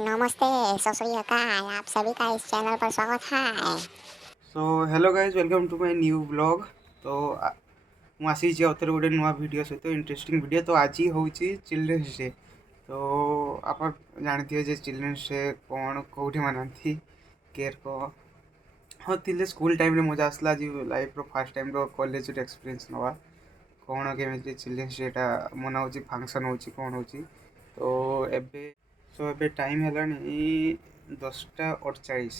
नमस्ते, सत श्री अकाल। आप सभी का इस चैनल पर स्वागत है। So hello guys, welcome to my new blog. तो मुझे आउे गोटे नुआ वीडियो सहित इंटरेस्टिंग वीडियो। तो आज हूँ चिल्ड्रेन्स डे। तो आप जानते जे चिल्ड्रेन्स डे कौन कौटी मानती केयर को। हाँ थे स्कूल टाइम रे मजा आसला आज लाइफ रो फास्ट टाइम रो कॉलेज एक्सपीरियंस नवा कौन केमी चिल्ड्रेन्स डेटा मना हो फंक्शन हो कौन हो। तो एबे एबे टाइम है 10:48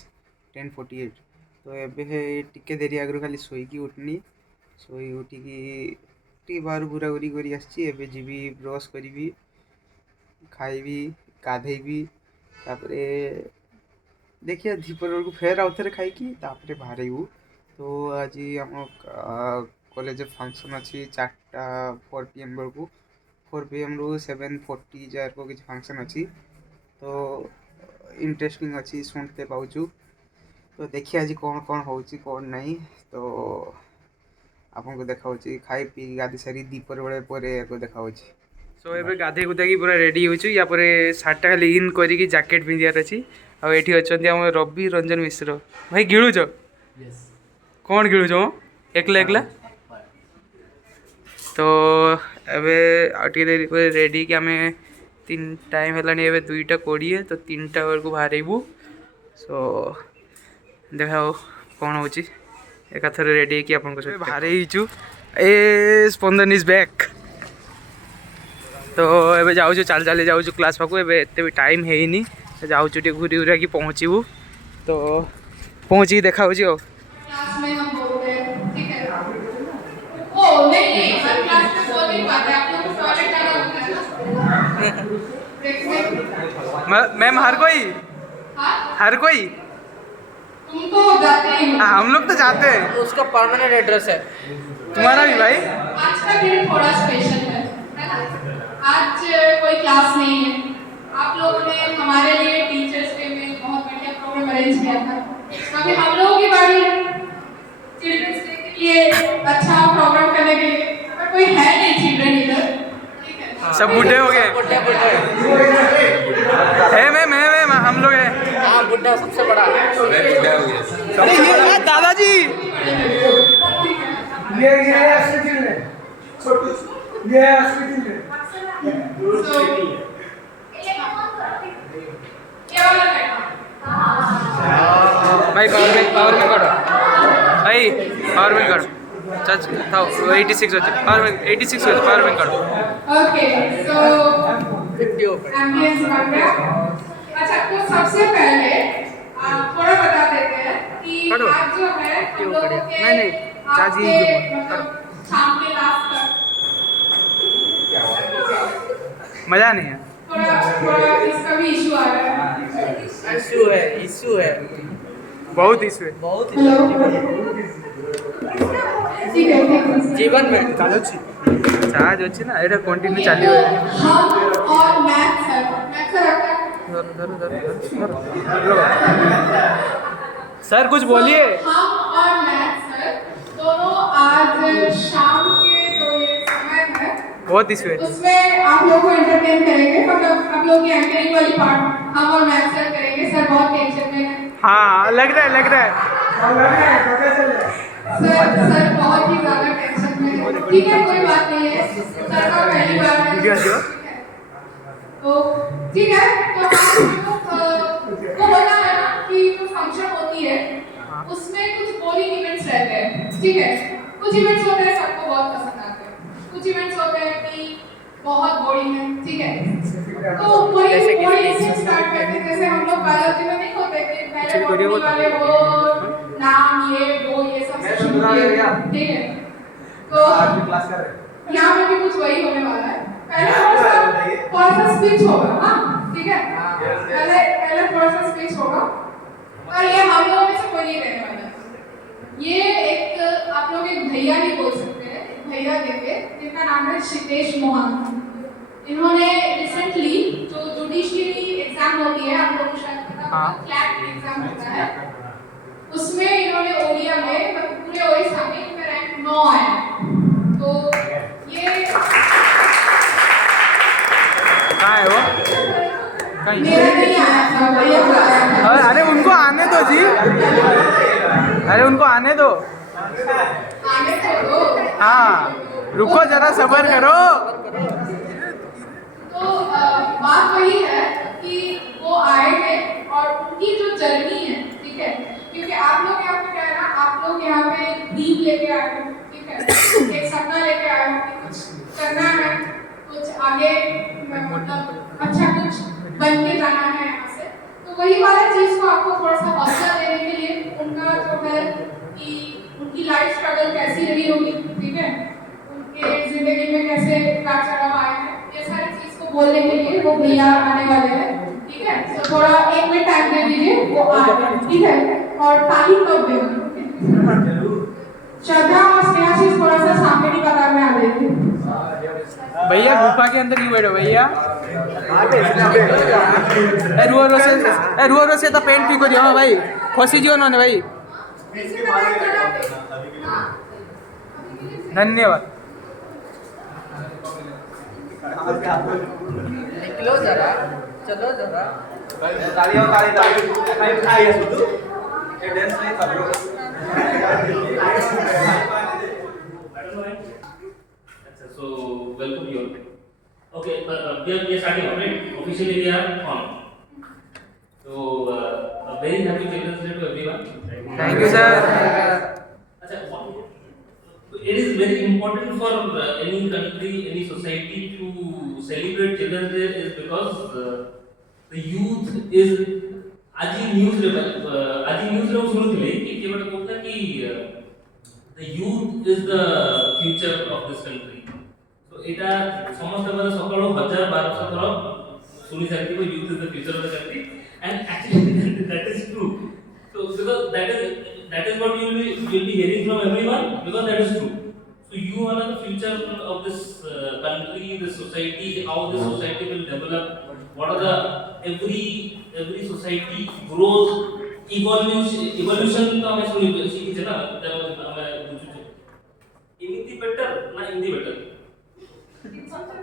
10:48। तो एबे टिके देरी आगु खाली शोईकी उठनी शोई उठिकी बाहर घूरा घूरी कर जीवी ब्रश करी खाइबी गाधेबी तापरे देखिए दीपर को फेर आउ थे खाई बाहर। तो आज आम कॉलेज फंक्शन अच्छी 4टा 4 PM बेलू 4 PM रु 7:40 जार को किसी फंक्शन अच्छी। तो इंटरेस्टिंग अच्छी शुणते पाचु। तो देखिए आज कौन कौन हो कौन नहीं। तो आपको देखा खाई पी गाधी सारी दीपर बेले को देखा। सो एबे गाधे गुधाकी पूरा रेडी हो सार्टा खाली इन करके जैकेट पिंधार अच्छी। आठी अच्छा आम रवि रंजन मिश्र भाई गिलुच कौन गिलुच एकला एकला। तो एबे आटे देरी रेडी कि आम 3 टाइम है 2:20। तो 3टा बेलू बाहरबू। सो देखा कौन हो एकाथर रेडी कि आप बाहर ए स्पंदन इज बैक। तो एबे जाऊँ चल चली जाऊँ क्लास पाक एत भी टाइम है जाऊँ घूरी घूरा कि पहुँचू। तो पहुँची देखा क्लास में हम बोलते हैं, ठीक है। ओ नहीं हर क्लास में बोल नहीं पाते, आप लोग को टॉयलेट जाना होता है ना ब्रेक में। मैम हर कोई तुम तो जाते ही हो। हम लोग तो जाते हैं। उसका परमानेंट एड्रेस है। तुम्हारा भी भाई। आज का दिन थोड़ा स्पेशल है ना। आज कोई क्लास नहीं है। आप लोगों ने हमारे लिए टीचर्स डे में बहुत बढ़िया प्रोग्राम अरेंज किया था। अभी हम लोगों की बारी है चिल्ड्रंस डे के लिए अच्छा प्रोग्राम करने के लिए, पर कोई है नहीं चिल्ड्रन इधर, ठीक है। सब बूढ़े हो गए है। मैम हम लोग हैं। हाँ बुड्ढा सबसे बड़ा। अरे ये दादाजी भाई पावर में करो भाई पावर में करो 86 पावर में 86 पावर में करो। ओके तो एम्बियंस बन गया। अच्छा तो सबसे पहले थोड़ा बता देते हैं कि आज जो है हम लोगों के नहीं चाची मतलब शाम के लास्ट तक मजा नहीं है। थोड़ा इसका भी इशू आ रहा है। इशू है बहुत इशू है। बहुत ठीक है जीवन में चार्ज अच्छी ना एटा कंटिन्यू चली हुए। हम और मैथ सर आपका सर कुछ बोलिए। हम और मैथ सर दोनों आज शाम के जो ये समय है बहुत इशू है उसमें आप लोगों को एंटरटेन करेंगे। मतलब आप लोग की एंकरिंग वाली पार्ट हम और मैथ सर करेंगे। सर बहुत टेंशन में है। हाँ लग रहा है सर बहुत ही ज्यादा टेंशन में है। ठीक है कोई बात नहीं है, सर का पहली बार है। तो ठीक है तो वो होता है ना कि जो फंक्शन होती है उसमें कुछ बोरिंग इवेंट्स रहते हैं, ठीक है। कुछ इवेंट्स होते हैं सबको बहुत पसंद आते हैं, कुछ इवेंट्स होते हैं कि बहुत बोरिंग है, ठीक है। तो बोरिंग से स्टार्ट करते हैं। जैसे हम लोग बायोलॉजी में नहीं होते कि पहले बॉटनी वाले वो नाम ये सब शुरू किए, ठीक है। तो यहाँ पे भी कुछ वही होने वाला है। पहले थोड़ा सा स्पीच होगा, हाँ ठीक है। पहले थोड़ा सा स्पीच होगा और ये हम लोगों में से कोई नहीं रहने वाला है। ये एक आप लोग एक भैया नहीं बोल सकते हैं, भैया देंगे जिनका नाम है शितेश मोहन। इन्होंने रिसेंटली जो जुडिशियरी एग्जाम होती है आप लोगों को शायद पता होगा, क्लैट एग्जाम होता है, उसमें इन्होंने ओडिया में पूरे ओडिशा में इनका रैंक 9 आया। तो ये कहाँ है वो मेरा नहीं आया था, भैया का आया था। अरे उनको आने दो जी, अरे उनको आने दो। आने दो। हाँ रुको जरा, सब्र करो। तो बात वही है कि वो आएंगे और उनकी जो जर्नी है, ठीक है, क्योंकि आप लोग यहाँ पे क्या है ना, आप लोग यहाँ पे ड्रीम लेके आए हो, ठीक है, एक सपना लेके आए हो कि कुछ करना है, कुछ आगे मतलब अच्छा कुछ बन के जाना है यहाँ से। तो वही वाला चीज को आपको थोड़ा सा हौसला देने के लिए उनका जो है कि उनकी लाइफ स्ट्रगल कैसी रही होगी, ठीक है, उनके जिंदगी में कैसे उतार चढ़ाव आए हैं, ये सारी चीज को बोलने के लिए वो भैया आने वाले हैं, ठीक है। तो थोड़ा 1 मिनट टाइम दे दीजिए, वो आ रहे हैं, ठीक है, और ताली कब देना, श्रद्धा और स्नेहाशीष थोड़ा सा सामने की कतार में आ जाइए। भैया गुफा के अंदर क्यों बैठो भैया? रुआ से तो पेंट ठीक हो दियो भाई, खुशी जी उन्होंने भाई, धन्यवाद। निकलो जरा, चलो जरा। So welcome you all. Okay, we are starting right? Officially we are on. So a very happy Children's Day to everyone. Thank you sir. It is very important for any country, any society to celebrate Children's Day is because the youth is आज ही न्यूज़ रे सुनुଥିଲେ कि केवल कहता कि the youth is the future of this country. So এটা সমস্ত মানে সকাল 1000-1200 থর শুনি সারিথিব youth is the future of the country and actually that is true. So because that is what you will be hearing from everyone because that is true. So you are the future of this country, this society, how this society will develop, what are the every society grows, evolution तो हमें सुनी सीखी है ना, हमें बुझुचे इमिति बेटर ना हिंदी बेटर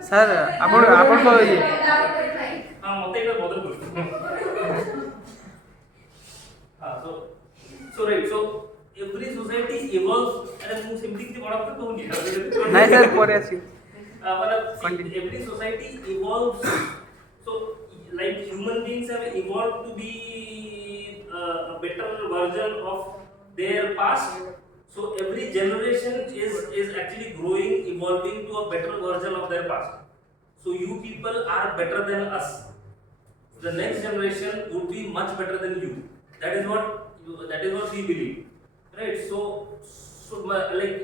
सर आपण को ये हाँ मते इधर बदल करो हाँ so right so every society evolves अरे मुझे सिंपली की बड़ा बात तो नहीं नहीं सर पूरे सी मतलब every society evolves. So like human beings have evolved to be a better version of their past. So every generation is actually growing, evolving to a better version of their past. So you people are better than us. The next generation would be much better than you. That is what we believe, right? So like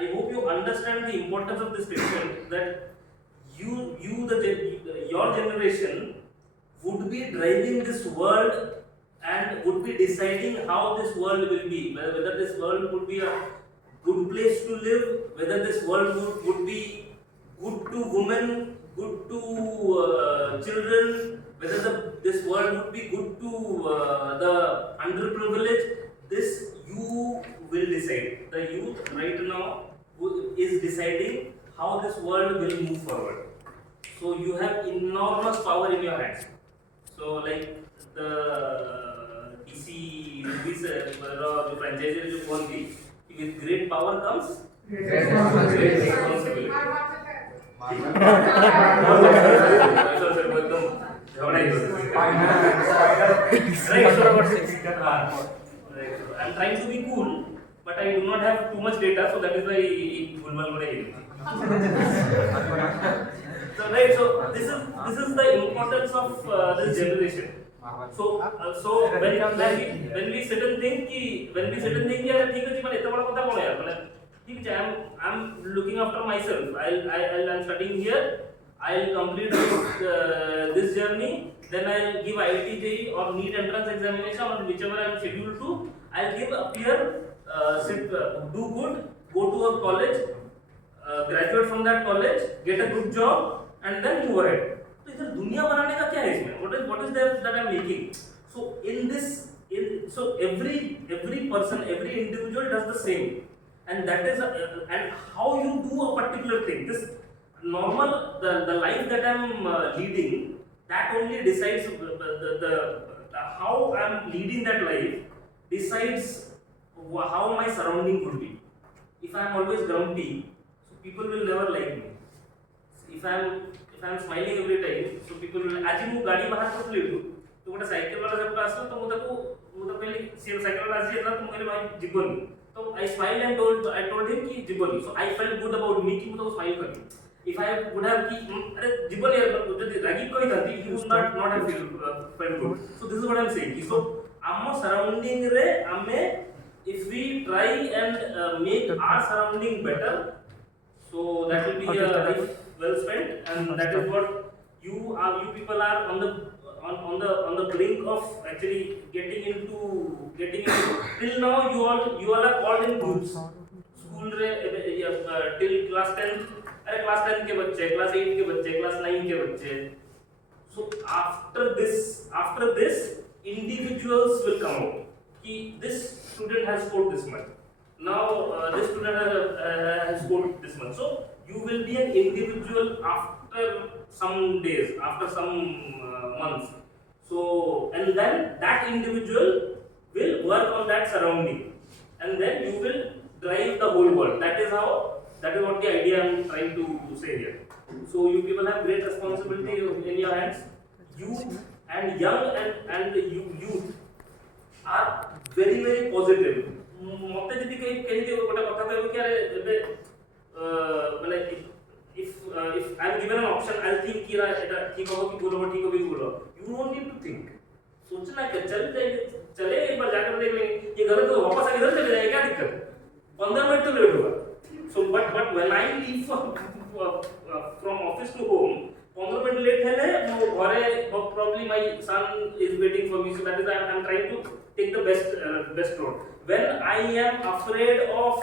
I hope you understand the importance of this statement that your generation would be driving this world and would be deciding how this world will be, whether this world would be a good place to live, whether this world would be good to women, good to children, whether this world would be good to the underprivileged. This you will decide. The youth right now is deciding how this world will move forward. So you have enormous power in your hands. So like the DC movies or franchise जो बोलती with great power comes great responsibility. I'm trying to be cool, but I do not have too much data, so that is why Gulmal Bade. So right, so this is the importance of this generation. So when we sit and think कि यार ठीक है जी मैंने इतना बड़ा पता कौन है यार मैंने ठीक है I'm looking after myself. I'm studying here. I'll complete this journey. Then I'll give IIT JEE or NEET entrance examination or whichever I'm scheduled to. I'll give appear, do good, go to a college, graduate from that college, get a good job, and then move ahead. So इधर दुनिया बनाने का क्या है इसमें? What is there that I'm making? So so every person, every individual does the same, and that is and how you do a particular thing. This normal the life that I'm leading that only decides the how I'm leading that life decides how my surrounding would be. If I'm always grumpy, so people will never like me. If I'm smiling every time, so people will. आज ही मु गाड़ी बाहर पड़ली तो गोटे साइकेल वाला जब आसला तो मुझे कहली सी साइकेल वाला आसी तो मुझे भाई जीवनी तो I smile and told him कि जीवनी so I felt good about me कि मुझे स्माइल करनी इफ आई वुड हैव कि अरे जीवनी जदी रागी कोई था he would not have felt good so this is what I am saying so आम सराउंडिंग रे आमे if we try and make our surrounding better, so that will be a life well spent, and that is what you people are on the brink of actually getting into. Till now you all are called in groups. School रे till class 10 अरे class 10 के बच्चे, class 8 के बच्चे, class 9 के बच्चे. So after this individuals will come out. This student has scored this much. Now this student has scored this much. So you will be an individual after some days, after some months. So and then that individual will work on that surrounding, and then you will drive the whole world. That is what the idea I am trying to say here. So you people have great responsibility in your hands. Youth and young and youth are very very positive. मते जदि कहि दे गोटा कथा कहबो कि अरे एबे माने if I am given an option I'll think कि एटा ठीक हो कि बोलो ठीक हो भी बोलो. You don't need to think. सोचना कि चले एक बार जाकर देख लेंगे ये गलत तो वापस आके इधर चले जाएगा क्या दिक्कत 15 मिनट तो लेट होगा. So but when I leave from office to home 15 minute late है मो घरे probably my son is waiting for me, so that is I am trying to take the best road. When I am afraid of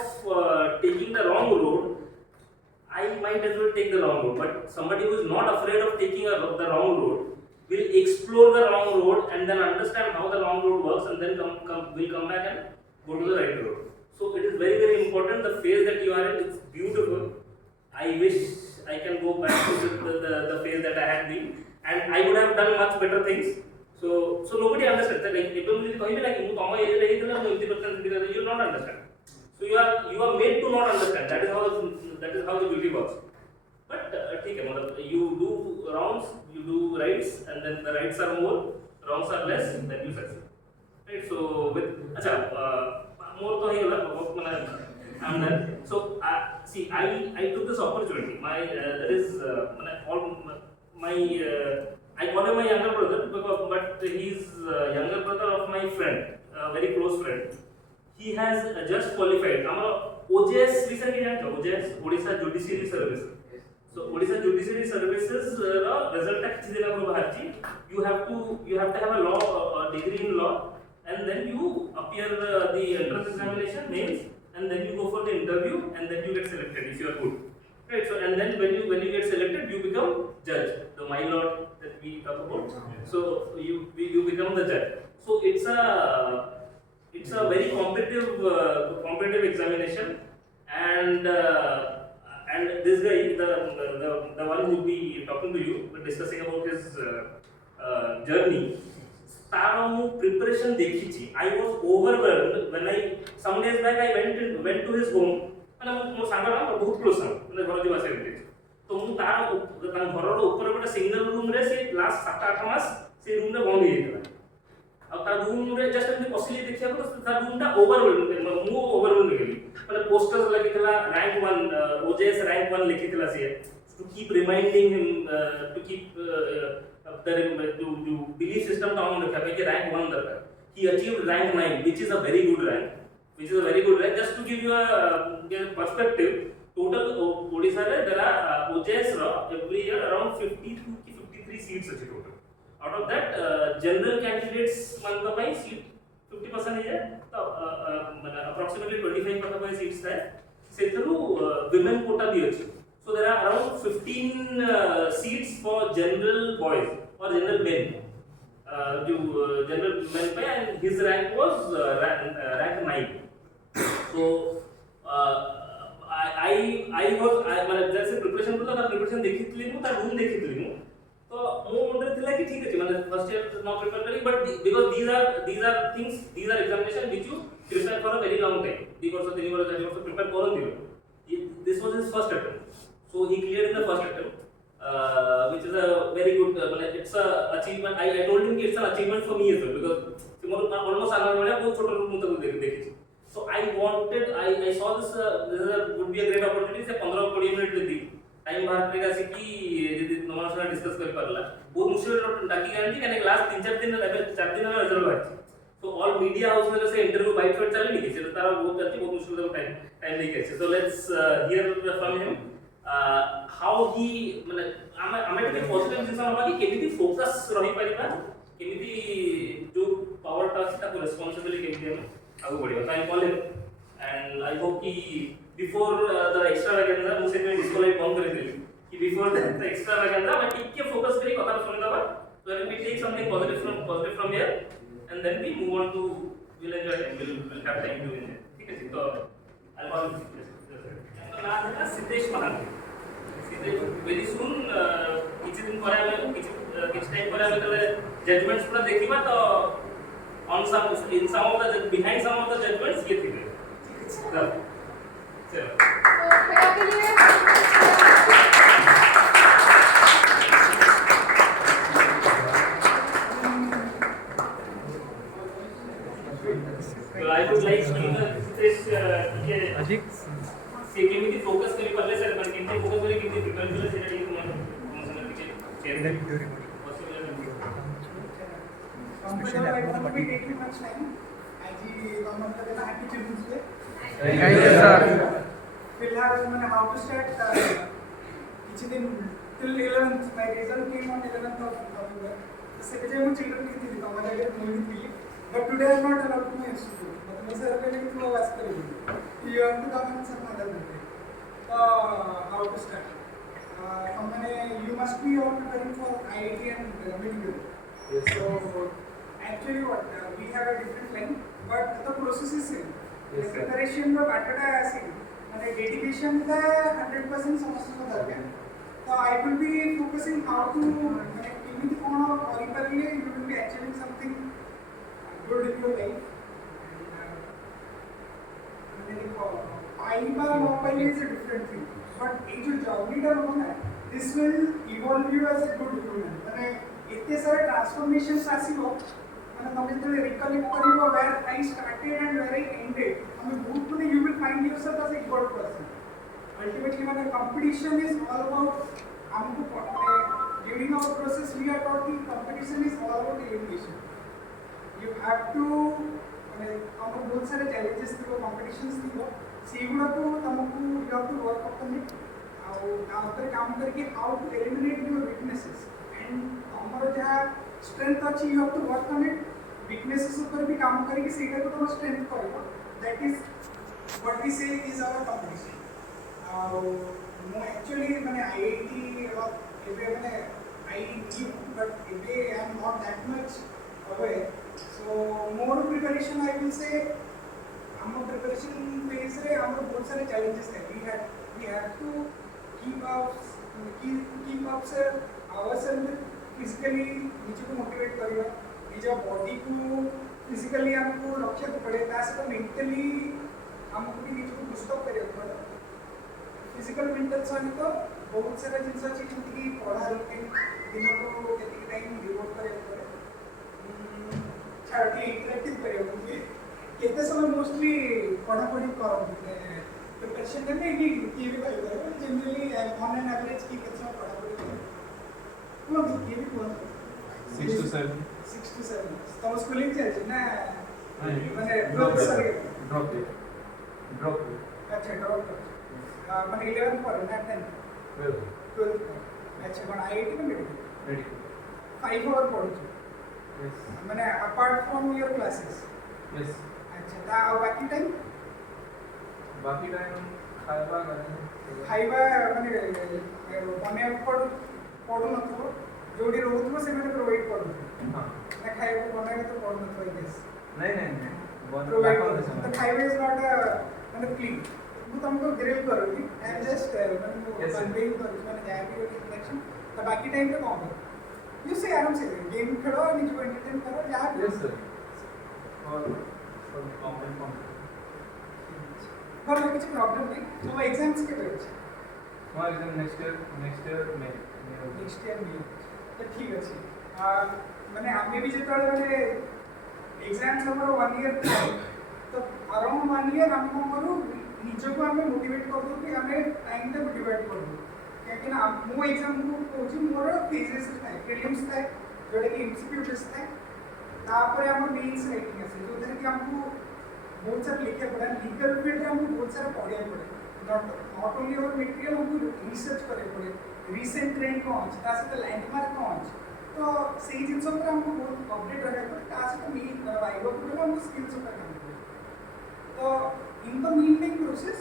taking the wrong road, I might as well take the wrong road. But somebody who is not afraid of taking the wrong road will explore the wrong road and then understand how the wrong road works, and then will come back and go to the right road. So it is very very important. The phase that you are in, it's beautiful. I wish I can go back to the phase that I had been, and I would have done much better things. So nobody understands that. Like people will say like you tama age rahi thila mu 80% dikha you will not understand. So you are made to not understand. That is how the beauty works. But ठीक है मतलब you do wrongs, you do rights, and then the rights are more, wrongs are less, then you succeed. Right? So with अच्छा more तो ही होगा बहुत मतलब I'm done. So see I took this opportunity. My that is all my I call him my younger brother, but he is younger brother of my friend, a very close friend. He has just qualified. Our OJS recently जानते हो OJS Odisha Judiciary Services. So Odisha Judiciary Services result किसी दिन आपको बाहर ची. You have to have a law degree in law, and then you appear the entrance examination mains, and then you go for the interview, and then you get selected if you are good. Right. So and then when you get selected, you become judge. The my lord that we talk about. So you become the judge. So it's a very competitive examination, and this guy the one who will be talking to you, discussing about his journey. तारा मु preparation देखी थी. I was overwhelmed when some days back I went to his home. मो सांगरा बहुत क्लोज सांग म्हणजे घर दिवस आहे तो मु तार घरर ऊपर गोटे सिंगल रूम रे से लास्ट 7-8 मास से रूम रे बंद हो गेला आ ता रूम रे जस्ट एमती पसली देखिया तो ता रूम टा ओवरवेल्म मु ओवरवेल्म गेली म्हणजे पोस्टर्स लगितला रैंक 1 ओजेएस रैंक 1 लिखितला say to keep reminding him to keep to belief system down रखा कि रैंक 1 दरकार ही achieved rank 9 which is a very good rank. Just to give you a perspective, total Odisha there are OJS every year around 52 to 53 seats total. Out of that, general candidates manka pai seat 50% है तो approximately 25% seats है. सेथरु women quota भी अछि. So there are around 15 seats for general boys or general men. General men पे, and his rank was rank 9. So I was जैसे preparation करता था preparation देखी थी मु ता रूम देखी थी मु तो मो मुंडे थिला कि ठीक अछि माने फर्स्ट ईयर न प्रिपेयर करी but because these are things these are examination which you prepare for a very long time 2 वर्ष 3 वर्ष 4 वर्ष प्रिपेयर करन दियो this was his first attempt so he cleared in the first attempt which is a very good it's a achievement I told him it's an achievement for me as well because मोर almost आना वाला बहुत छोटा रूम तक देखि so I wanted I saw this would be a great opportunity से 15-20 मिनट दी टाइम बाहर करेगा से कि यदि नॉर्मल से डिस्कस कर पारला बहुत मुश्किल डाकी गारंटी कने लास्ट 3-4 दिन लेवल 4 दिन में रिजल्ट आछि so all media house में से इंटरव्यू बाइट फाइट चले नहीं से तारा बहुत अच्छी बहुत मुश्किल तो टाइम लेके आछि so let's hear from him how he माने आमे टिके पॉजिटिव जिंस हम कि केमिति फोकस रही परिबा केमिति जो पावर टास्क ताको रिस्पांसिबिलिटी केमिति हम आगु बढ़ियो time call and I hope कि before the extravaganza मुझे मैं डिस्क्वालिफाई बंद कर देली कि before the extravaganza मैं टिके फोकस करी कथा सुन दबा so we take something positive from here and then we move on to we'll enjoy time we'll have time to enjoy ठीक है तो I'll call तो नाम है सिद्धेश महान सिद्धेश very soon किछि दिन पर हमें किछि टाइम पर हमें तले जजमेंट्स पूरा देखिबा तो on some in some of the behind some of the judgments ये थी चलो तो भैया के लिए So I would like to this Ajik से केमिति फोकस करी पहले सर पर केमिति फोकस करी केमिति प्रिपेयर करी सेटा ये तुम समझ के शेयर करी possible Especially I won't be taking much time. As you normally देना happy children's day. Thank you sir. फिलहाल मैंने how to start किसी दिन till 11th my result came on 11th of November. इससे पहले मुझे children की थी तो हमारे लिए मूवी थी. But today I am not allowed to my institute. मतलब मैं सर पहले कि वो वास करेंगे. You have to come and some other day. How to start? हमने you must be all preparing for IIT and medical. Yes. So actually what we have a different line but the process is same. Yes, the preparation of batata is same. And dedication का 100% समझने को दरकार. So I will be focusing how to मतलब किमिति कौन और इधर you will be achieving something good in your life. I bar mobile is a different thing. But ये जो journey का होगा ना, this will evolve you as a good human. मतलब इतने सारे transformations आसिबो मतलब तब इतने recollect करिबो where I started and where I ended हमें बहुत कुछ you will find yourself as a good person ultimately मतलब competition is all about हमको during our process we are taught that competition is all about elimination you have to मतलब हमको बहुत सारे challenges थी वो competitions थी वो सीगुड़ा को हमको you have to work upon it और काम करके how to eliminate your weaknesses and हमारा जहाँ strength अच्छी you have to work on it weaknesses ऊपर भी काम करेंगे सीखने को तो strength करेगा that is what we say is our competition मैं actually मैंने IIT और एबे मैंने I knew but एबे I am not that much aware so more preparation I will say हम preparation phase रे हम बहुत सारे challenges थे we had to keep ourselves physically निचे को motivate करियो निजे body को physically हमको रक्षा तो पड़े तासे तो mentally हमको भी निचे को boost up करियो पड़े physical mental सानी तो बहुत सारे जिनिस अछि कि पढ़ा रुटीन दिन को केति टाइम डिवोट करियो पड़े छाटी इंटरेक्टिव करियो कि केते समय मोस्टली पढ़ा पढ़ी करब प्रिपरेशन करने की भी भाई जनरली ऑन एन एवरेज की केते समय पढ़ा पढ़ी कौन ये भी कौन 6 to 7 तो स्कूलिंग चल ना माने ड्रॉप अच्छा ड्रॉप माने 11 पर ना 10 12 अच्छा पण आईआईटी में मेडिकल 5 आवर पढ़ो yes माने apart from your classes yes अच्छा ता और बाकी टाइम खाଇବା माने बने पढ़ो नथो जोडी रहउथबो से मैंने प्रोवाइड करू हां ना खाइबो बनाए तो पढ़ नथो आई गेस नहीं प्रोवाइड तो खाइबो इज नॉट माने क्लीन ମୁଁ ତମକୁ ଗ୍ରିଲ କରୁଛି ଆଇ ଜଷ୍ଟ ମାନେ କନଭେ କରୁଛି ମାନେ ଯାହା ବି ଗୋଟେ ଇନଫେକ୍ସନ ତ ବାକି ଟାଇମ ରେ କଣ You say आराम से गेम खेलो और निजको एंटरटेन करो जहाँ Yes, sir. For common भले किसी प्रॉब्लम नहीं तो एग्जाम्स के batch My exam next year May. Next year में तो ठीक अच्छे मैंने हमें भी जितना मैंने एग्जाम्स हमारा 1 ईयर तो अराउंड 1 ईयर हम करो निजको हमें मोटिवेट कर दो कि हमें टाइम पे मोटिवेट कर दो क्योंकि ना मो एग्जाम को कोचिंग मोर फेजेस थाए प्रीलिम्स थाए जोड़े कि एमसीक्यू टेस्ट थाए तापर हम मेंस राइटिंग है जो तरह कि हमको बहुत सारा लिखा पड़ा लीगल फील्ड में हमको बहुत सारा पढ़िया पड़े नॉट ओनली और मटेरियल हमको रिसर्च करे पड़े रिसेंट ट्रेंड कौन है तासे तो लैंडमार्क कौन है तो सही जिन सब पर हमको बहुत अपडेट रहना पड़े तासे तो मी वाइवा को हमको स्किल्स ऊपर काम करे तो in the mean time process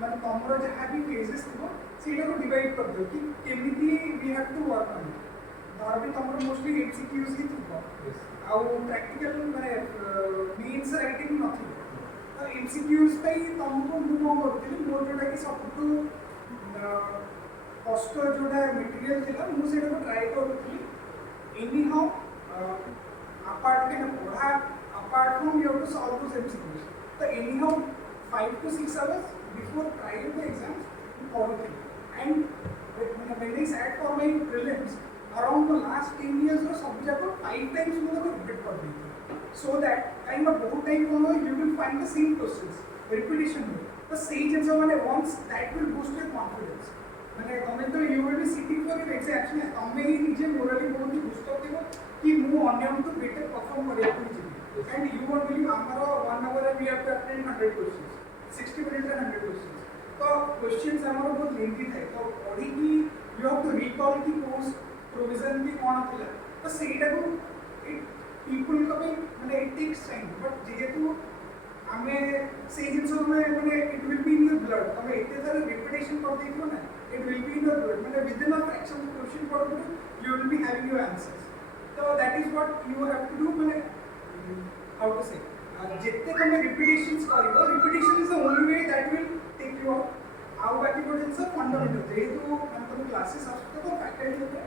मतलब तमरो जहाँ भी फेजेस थो सीटा को डिवाइड कर दो कि केमिति we have to work on और भी तमरो मोस्टली एमसीक्यूज ही थो आउ प्रैक्टिकल माने मेंस राइटिंग नथि तो एमसीक्यूज पे तमको मु करथिली मोर जोटा कि सबटू कष्ट जोटा मटेरियल थिला मु सेटा को ट्राई करथिली एनी हाउ अपार्ट के पढ़ा apart from you have to solve those MCQs तो anyhow 5 to 6 hours before prior to the exams probably and when I sat for my prelims around the last 10 years or subject को 5 times मुझे को repeat कर दी so that kind of बहुत time को you will find the same questions repetition में तो सही चीज़ मैंने once that will boost your confidence मैंने तमें तो you will be sitting for your exams में तमें ही नीचे morally बहुत ही boost होते हो कि मु अन्य तो better perform करिया कुछ and you won't believe हमारा 1 hour we have to attend 100 questions 60 minutes and 100 questions तो क्वेश्चंस हमारा बहुत लेंथी थे तो पढ़ी की यू हैव टू रिकॉल की कोर्स प्रोविजन भी कौन थिला तो सेटा को पीपल को भी माने इट टेक्स टाइम बट जेहेतु हमें से जिंस में माने it will be in your blood हमें इतने सारे रिपीटेशन कर देथियो ना it will be in your blood माने within a fraction question पढ़ो you will be having your answers तो that is what you have to do माने हाउ टू से जितने कम रिपीटेशंस करिवो repetition is the only way that will take you आउ बाकी को जिंस फंडामेंटल जेहेतु हम तो क्लासेस आसते तो फैकल्टी होते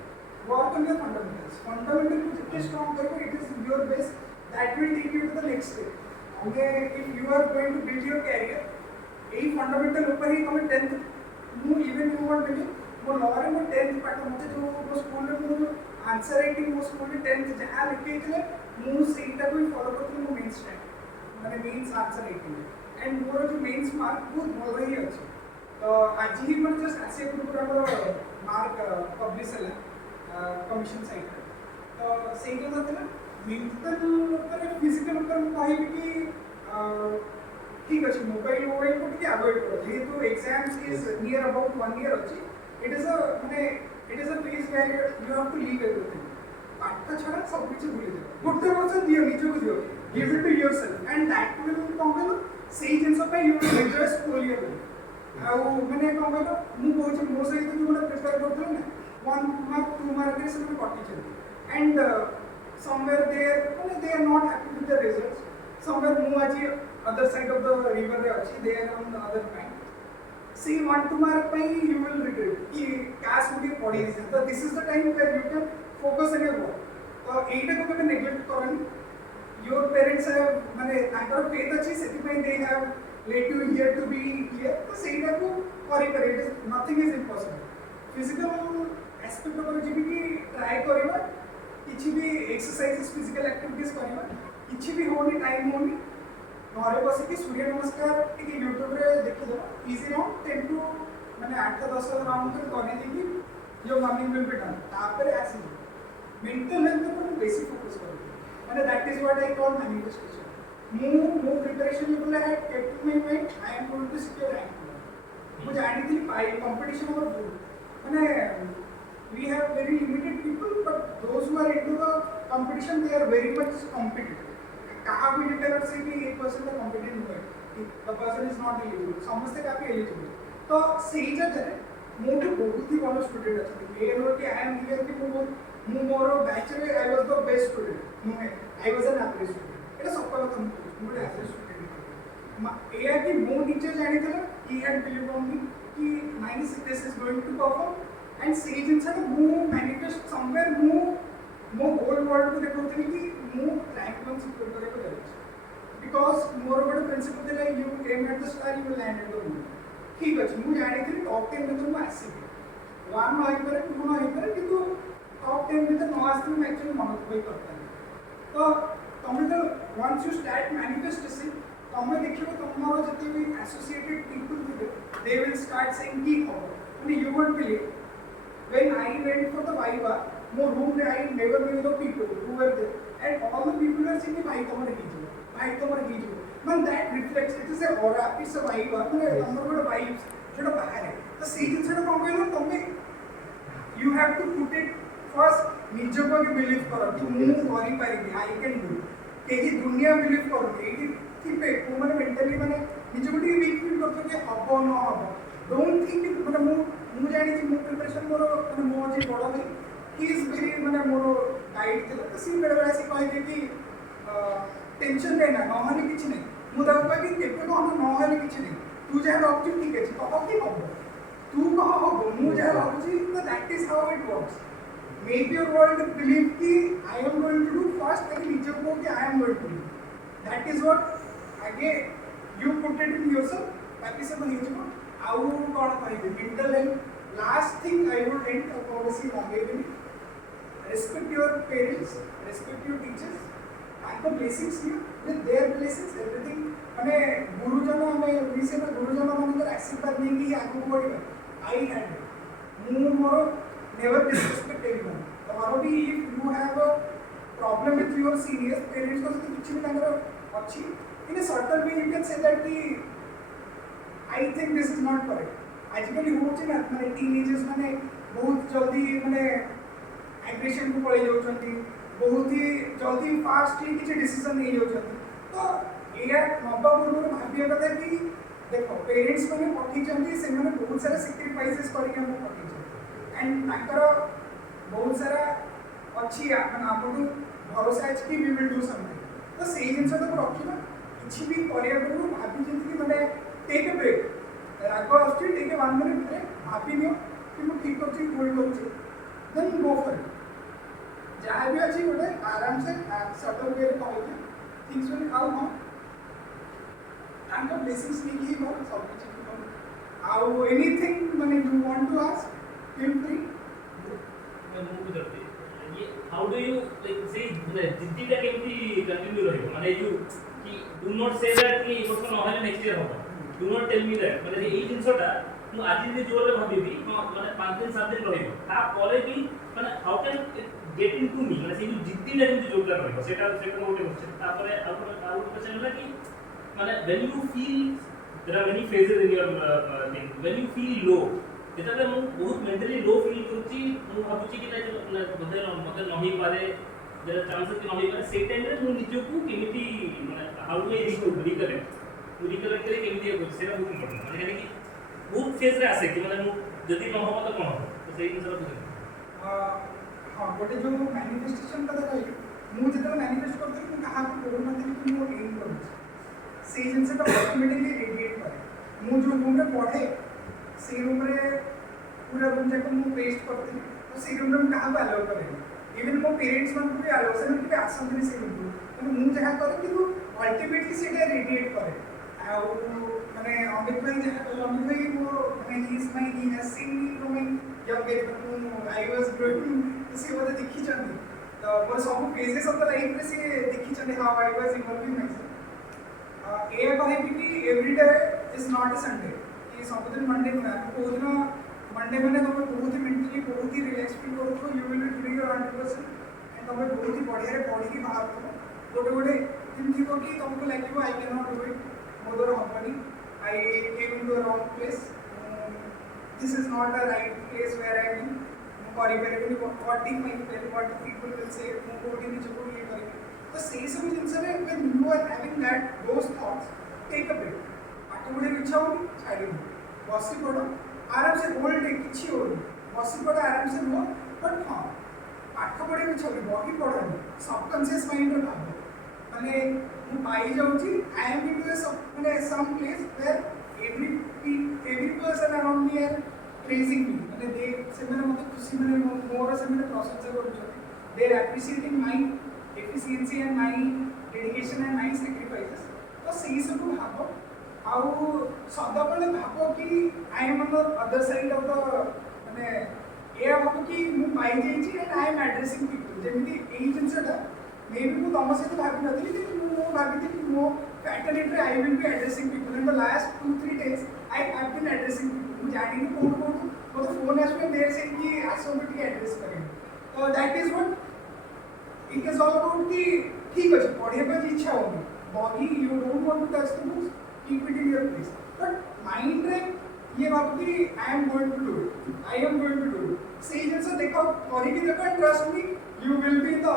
वर्क ऑन योर फंडामेंटल को जितने स्ट्रांग करो it is your best that will take you to the next step okay if you are going to build your career एई फंडामेंटल ऊपर ही तुम 10th मु इवन यू वांट बिलीव मो लॉरे मो 10th पाठ मते जो मो स्कूल में मो आंसर राइटिंग मो स्कूल में 10th जहां लिखे थे मु सेटा को फॉलो करते मो मेंस टाइम माने mains answer writing and more जो मेंस मार्क बहुत भल ही अछि तो आज ही मन जस्ट आसे ग्रुप हमर मार्क पब्लिश हला कमीशन साइट तो सेही के मतलब मेंटल ऊपर फिजिकल ऊपर मु कहि कि ठीक अछि मोबाइल को टिके अवॉइड करो जेहेतु exams is near about 1 year अछि इट इज अ माने it is a phase where you have to leave everything पाठ छड़ा सब कुछ भूली जाओ गोटे वर्ष दियो निजो को दियो give it to yourself and that will compel सेही जिंस पे you will enjoy school year आउ माने कंपेल मु कहै मो सहित जो माने प्रिपेयर करथले ना 1 मार्क 2 मार्क रे सब कटि चली and somewhere they are not happy with the results somewhere mu aji other side of the river re achi they are on the other bank see 1 2 mark pai you will regret ki cash mujhe padi nahi so this is the time where you can focus on your work तो एटा को कभी नेग्लेक्ट करनी your parents have माने ताकर faith अछि सेति पई they have let you here to be here तो सेटा को करि करे it is nothing is impossible physical aspect पर जेबी की ट्राई करबा किछि भी एक्सरसाइज फिजिकल एक्टिविटीज करबा किछि भी होनी टाइम होनी घरे बस के सूर्य नमस्कार टिके YouTube रे देखि दो इजी राउंड 10 टू माने 8 10 राउंड तक करने देखि यो मॉर्निंग विल बी डन तापर आसी मेंटल हेल्थ पर बेसिक फोकस करो माने that is what I call manifestation मो प्रिपरेशन लेवल है kept my mind I am going to secure rank मुझे आनी थी पाई कंपटीशन और माने we have very limited people but those who are into the competition they are very much competitive kaha bhi you cannot say ki 1% का competent हुआ the person is not eligible समझते काफी eligible तो सही जगह मो तो बहुत ही बड़ा स्टूडेंट अछि ये नो कि आई एम हियर कि मो मोर बैच रे I was the best student no I was an average student एटा सब कला तुम मो एवरेज स्टूडेंट एया कि मो नीचे जानि थला ही हैड बिलीव ऑन मी कि nice this is going to perform and से जिनसा मु मैनिफेस्ट समवेयर मो होल वर्ल्ड को देखौथि कि मु रैंक 1 सिक्योर करे को जाउछि बिकॉज़ मोर गोटे प्रिंसिपल थिला you aim at the star you land at the moon ठीक अछि मु जानि कि टॉप 10 में मु आसीबि 1 न होई पारे 2 न होई पारे किंतु टॉप 10 में न आसी मु एक्चुअली मन होई करता तो तमे तो वंस यू स्टार्ट मैनिफेस्टेशन तमे देखिबो तमरो जति भी एसोसिएटेड पीपल थिबे दे विल स्टार्ट सेइंग की हो माने you won't believe when I went for the Viva, more room I never knew the people who were there, and all the people were saying, "Bhai, tomar hijo." Man, that reflects. It is a aura. It's a Viva. Man, tomar gote vibes. जोड़ा बाहर है. तो season से तो कौन कहलो तमे you have to put it first. निजो को कि believe करो. तुम करी पारिबी. I can do. केही दुनिया believe करो. एटी थिपे को माने mentally माने निजो को टी weak feel करतो कि हबो न हबो. Don't think it माने मु जानि कि मु प्रिपरेशन मोर माने मो जे बडा भाई ही इज वेरी माने मोर गाइड थिला तो सी बेले बेले सी कहि कि टेंशन लेना न होले किछ नै मु दाउ कहि कि केते कोन न होले किछ नै तू जे ऑब्जेक्ट ठीक अछि कह कि हबो तू कह हबो मु जे होछि तो that is how it works make your world believe कि I am going to do first and निजे को कि I am going to do that is what आगे you put it in yourself बाकी सब हो जिवो आउ कोन कहि mental health last thing I would end a policy longevity. Respect your parents, respect your teachers, and the blessings here with their blessings everything. माने गुरुजन हमें विषय में गुरुजन हमें तो आशीर्वाद नहीं कि आगू बढ़ेगा. I had it. मु मोरो never disrespect anyone. तुम्हारो भी if you have a problem with your seniors, parents को तो कुछ भी तांगर अच्छी. In a certain way you can say that कि I think this is not correct. आजकल होचे ना माने टीनेजर्स माने बहुत जल्दी माने एग्रेशन को पळे जाउछंती बहुत ही जल्दी फास्ट ही किछ डिसीजन नै जाउछंती तो एया नबा पूर्व भाबिया कथा कि देखो पेरेंट्स माने पठी जंती से माने बहुत सारा सैक्रिफाइसेस करि के हम पठी जंती एंड ताकर बहुत सारा अछि माने आपन भरोसा अछि कि वी विल डू समथिंग तो सेही जिंस तो रखिबा किछ भी करिया पूर्व भाबी जंती कि माने टेक अ ब्रेक रागो आउट टेक 1 मिनट रे भाभी नियो कि मु ठीक अछि बोल दउछि देन गो फॉर इट जहां भी अछि बोले आराम से सटल वे रे कहै थिंग्स विल हाउ हम एंड द ब्लेसिंग्स नि की हो सब कुछ आउ एनीथिंग माने you want to ask feel free मैं मुंह करते ये हाउ डू यू लाइक से जिद्दी का केमती कंटिन्यू रहइबो माने यू कि डू नॉट से दैट कि वर्ष न होले नेक्स्ट ईयर होबो do not tell me that माने एई जिंसटा मु आजि जे जोरे भाबिबी माने 5 दिन 7 दिन रहइबो ता परे भी माने how can get into me माने से जिद्दी ना जिंदि जोरदार रहइबो सेटा गोटे क्वेश्चन तापरे आउट क्वेश्चन होला कि माने when you feel there are many phases in your thing when you feel low जेटा मु बहुत मेंटली लो फील करछि मु भाबुछि कि ना बोधे मते नही पारे देयर चांसेस कि नही पारे से टाइम रे मु निजको केमिति माने हाउ डू आई रिकलेक्ट करे केमिति को सेरा बहुत इम्पोर्टेंट माने कि बहुत फेज रे आसे कि माने मु जदी न हो तो कोन हो तो सेही जिंसरा बुझे हां गोटे जो मैनिफेस्टेशन कथा कहली मु जेतरा मैनिफेस्ट करते कि कहा को बोल नथि कि मु एम करू से जिंस का ऑटोमेटिकली रेडिएट करे मु जो रूम रे पढ़े से रूम रे पूरा रूम जाको मु पेस्ट करते तो से रूम रे कहा को अलाउ करे इवन मो पेरेंट्स मन को भी अलाउ से कि आसंतरी से रूम तो मु जहा करे कि अल्टीमेटली से रेडिएट करे आउ माने अमित भाई जहा कहलो अमित भाई वो माने he is my he has seen me from young age when I was growing से वो देखि चंदी तो मोर सब फेजेस ऑफ द लाइफ रे से देखि चंदी how I was evolving myself ए कहे कि every day is not a Sunday ये सब दिन मंडे में को दिन मंडे में तुम बहुत ही मेंटली बहुत ही रिलैक्स फील करो you will be doing your 100% एंड तुम बहुत ही बढ़िया रे पढ़ी की बाहर गोटे गोटे दिन थी कि तुमको लगे I can not do it मोदर हबनी I came into a wrong place this is not a right place where I am करि परबेनी what is my friend what people will say मु कोडी नि जको ये करि तो सेही सब जिंस रे when you are having that those thoughts take a break पाठ पढ़े इच्छा हो छाड़ी बसी पड़ो आराम से होल्ड किछि हो बसी पड़ो आराम से नो बट हां पाठ पढ़े इच्छा हो बही पढ़ो सबकॉन्शियस माइंड रे भाबो माने मु पाई जाउची आई एम इनटू माने some place where every person around me are praising me. And they say mate खुशी mane मोर से mane प्रशंसा करूछथि. They are appreciating my efficiency and my dedication and my sacrifices. तो सही सब भाव आउ सदाबले भाव कि I am on the other side of the माने ए भाव कि मु पाई जाइछि and I am addressing people जेमिति एई जिंसटा मे बी मु तम सहित भाबी नथि कि मु भाबी कि मो faculty I will be addressing people in the last 2-3 days I have been addressing people मु जानि कि कोन कोन मो तो फोन आसबे देर से कि आसो बिट एड्रेस करें. तो that is what it is all about कि ठीक अछि पढे पर इच्छा होनी body you don't want to touch the books keep it in your place but mind रे ये बात कि I am going to do it I am going to do से जैसे देखो करी कि देखो trust me you will be the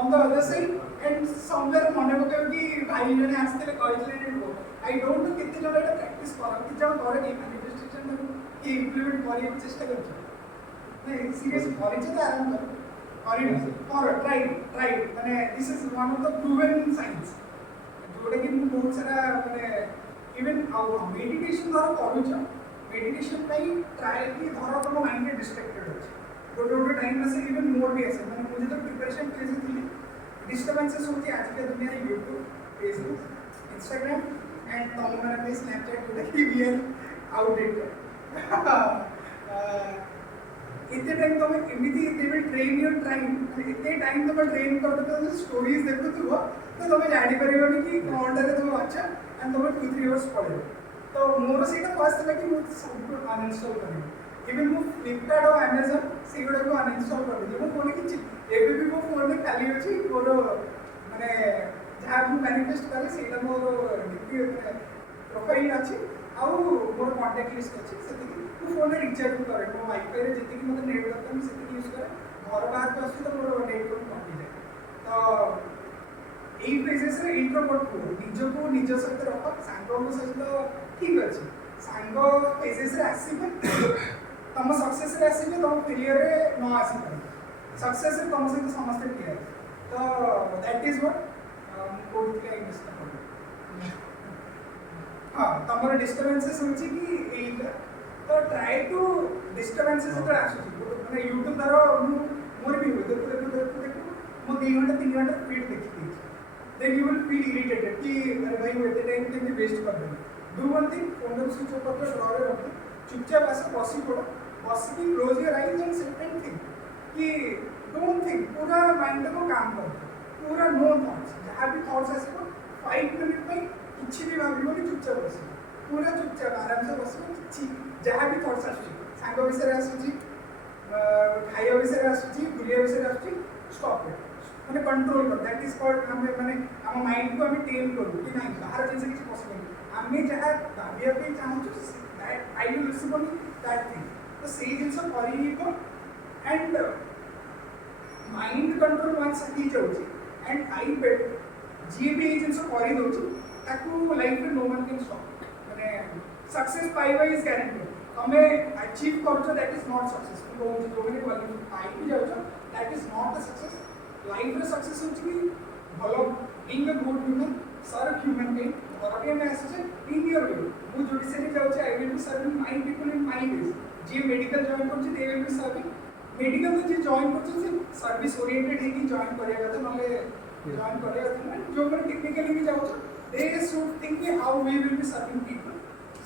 on the other side and somewhere मने पके कि भाई जने आस्ते कहले ने आई डोंट नो कितने जण एटा प्रैक्टिस कर कि जब करे कि मैनिफेस्टेशन कि इम्प्लीमेंट करिए चेष्टा करछ नहीं सीरियस करिछ त आराम कर ट्राई माने this is one of the proven science जोटा कि मु बहुत सारा माने इवन मेडिटेशन द्वारा करूछ मेडिटेशन पई ट्राई कि धर तुम माइंड के डिस्ट्रैक्टेड अछि गोटे टाइम से इवन मोर भी ऐसे माने मुझे तो प्रिपरेशन फेज थी डिस्टर्बेंसेस होती आज के दुनिया रे YouTube Facebook Instagram एंड तुम मैंने पे Snapchat जोटा कि वी आर आउटडेटेड इतने टाइम तुम एमिति they will train your time इतने टाइम तुम ट्रेन करते तो स्टोरीज देखुथुबो तो तुम जानि परिबोनी कि कोनटा रे तुम अच्छा एंड तुम 2-3 आवर्स पढे तो मोर सेटा फर्स्ट लगे मु सब अनइंस्टॉल करी इवन मु फ्लिपकार्ट और Amazon सेगुडा को अनइंस्टॉल कर दे मु कोनी कि एबे भी मो फोन में खाली अछि मोर माने जहाँ मु मैनिफेस्ट करे सेटा मोर प्रोफाइल अछि आउ मोर कांटेक्ट लिस्ट अछि सेति मु फोन रे रिचार्ज करे मो वाईफाई रे जति कि मते नेट दरकार मु सेति यूज करे घर बाहर को आसी तो मोर नेट कटि जाय तो एई फेजेस रे इंट्रोवर्ट को निज को निज सहित रख सांग को सहित ठीक अछि सांग फेजेस रे आसीबे तम सक्सेस रे आसीबे तम फेलियर रे न आसी पारे सक्सेस रे तम सहित समस्त क्लियर तो दैट इज व्हाट कोड के इंडस्ट्री हां तमर डिस्टर्बेंसेस होछि कि एइटा तो ट्राई टू डिस्टर्बेंसेस तो आसुछि माने YouTube द्वारा मोर भी हो देखो मो 2 घंटा 3 घंटा फीड देखि then you will feel irritated कि अरे भाई वो इतने टाइम केमि वेस्ट कर दे डू वन थिंग फोन को स्विच ऑफ करके ड्रॉ रे रख चुपचाप ऐसे बसी पड़ो बसी की close your eyes and second thing कि डोंट थिंक पूरा माइंड को काम करो पूरा नो थॉट्स जहां भी थॉट्स आसे 5 मिनट में किछि भी भाबिबो कि चुपचाप बसी पूरा चुपचाप आराम से बसो किछि जहां भी थॉट्स आसुची सांग विषय आसुची खाइया विषय आसुची बुलिया विषय आसुची स्टॉप इट माने कंट्रोल कर दैट इज कॉल्ड हमें माने हम माइंड को हमें टेम करू कि नहीं बाहर जिनसे किसी पॉसिबल हमें जहां भाबिया पे चाहू छु that I will receive only that thing तो सेही जिंस करी को एंड माइंड कंट्रोल वंस ही जाउची एंड आई बेट जी भी जिंस करी दउची ताकू लाइफ में नो वन कैन स्टॉप माने सक्सेस पाइबा इज गारंटी हमें अचीव करछो दैट इज नॉट सक्सेस तो जो मैंने क्वालिटी पाई भी जाउछो that is not a success life रे सक्सेस होची कि भलो being a good human serve human being और अभी मैं ऐसे इन योर वे वो जो से नहीं जाउछे I will be serving my people in my ways जे मेडिकल जॉइन करछे they will be serving medical में जे जॉइन करछे से सर्विस ओरिएंटेड है कि जॉइन करेगा तो नले जॉइन करेगा तो जो मैं टेक्निकली भी जाउछे दे शुड थिंक कि how we will be serving people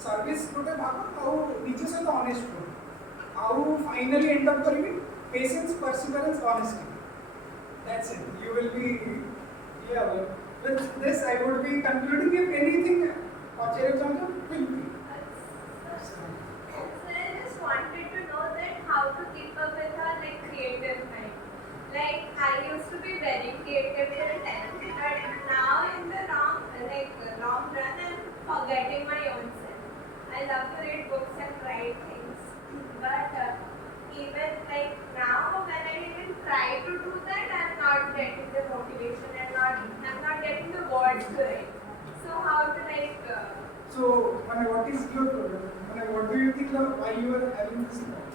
service गोटे भाग हाउ निजे से ऑनेस्ट हो हाउ फाइनली एंड अप करिवि patience perseverance honesty. That's it. You will be, yeah. Well, with this, I would be concluding. If anything, will be. So I just wanted to know that how to keep up with our creative mind. Like I used to be very creative till 10th, but now in the long run, I'm forgetting my own self. I love to read books and write things, but even now when I even try to do that, I'm not getting the motivation and I'm not getting the words to write. So how to So what is your problem? What do you think why you are having this problem?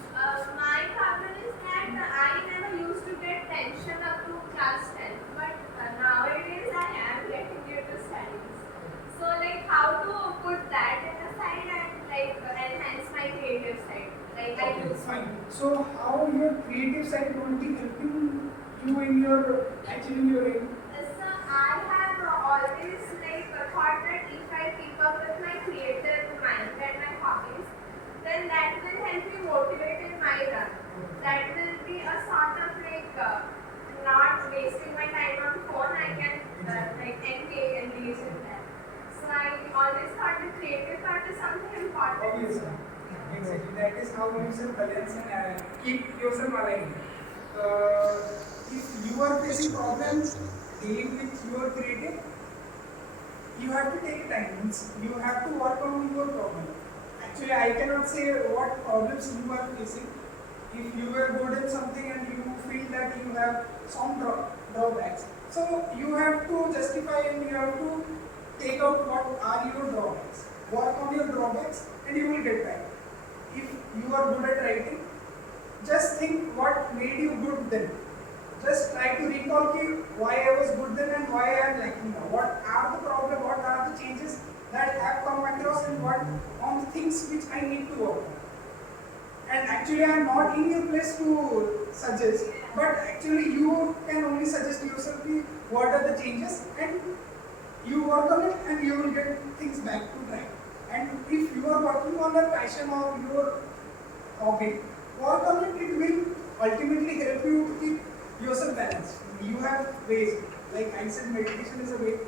My problem is that I never used to get tension up to class 10, but nowadays I am getting due to studies. So how to put that in the side and enhance my creative side. I use. Fine. So how your creative side will be helping you in your achieving your aim? So I have always thought that if I keep up with my creative mind and my hobbies, then that will help me motivate in my run. That will be a sort of not wasting my time on phone. I can engage in that. So I always thought the creative part is something important. Obviously. Exactly. That is how you should balance and keep yourself aligned. If you are facing problems dealing with your creative, you have to take time. You have to work on your problem. Actually, I cannot say what problems you are facing. If you are good at something and you feel that you have some drawbacks, so you have to justify and you have to take out what are your drawbacks. Work on your drawbacks and you will get back. If you are good at writing, just think what made you good then. Just try to recall why I was good then and why I am lacking now. What are the problems, what are the changes that have come across and what are the things which I need to work on. And actually I am not in your place to suggest, but actually you can only suggest yourself what are the changes and you work on it and you will get things back to track. And if you are working on a passion or your hobby, work on it, it will ultimately help you to keep yourself balanced. You have ways, like I said, meditation is a way.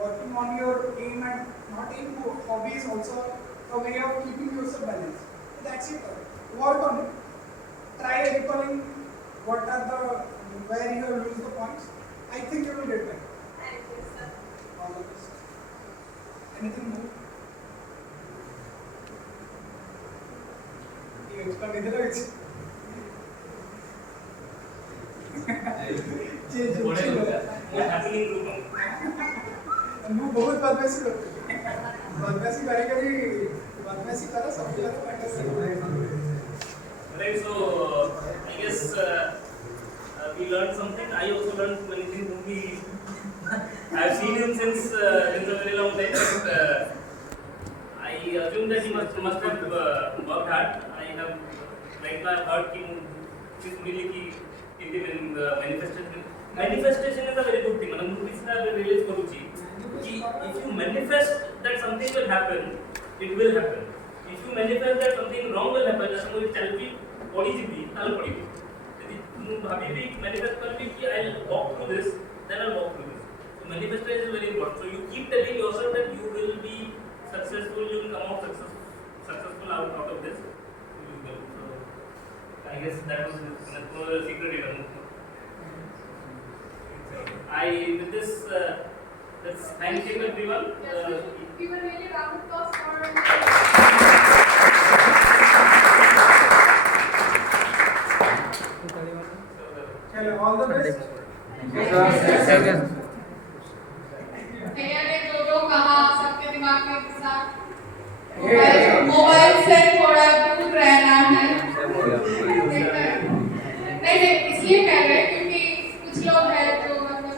Working on your aim and not aim, hobby is also a way of keeping yourself balanced. So that's it. Work on it. Try recalling what are where you have lose the points. I think you will get back. Thank you, sir. All the best. Anything more? You explain either way. What happening to them? वो बहुत बदमाशी करते हैं। बदमाशी कभी बदमाशी करो सब लोग Right, so I guess we learned something. I also learned many things. I've seen him since a very long time. But, I assume that he must have worked hard. I have right now I've heard him really in manifestation. Manifestation is a very good thing. Movies are really good. If you manifest that something will happen, it will happen. If you manifest that something wrong will happen, जैसे मुझे चल भी पड़ी थी, ताल पड़ी थी. यदि तुम भाभी भी manifest कर भी कि I'll walk through this, then I'll walk through this. So manifestation is very important. So you keep telling yourself that you will be successful, you will come out successful out of this. You will. So I guess that was the secret here. With this, let's thank you everyone. We were really round of applause for. चलो all the best. भैया ने जो कहा सबके दिमाग में घुसा। मोबाइल से थोड़ा दूर रहना है। नहीं इसलिए कह रहे हैं क्योंकि कुछ लोग हैं जो मतलब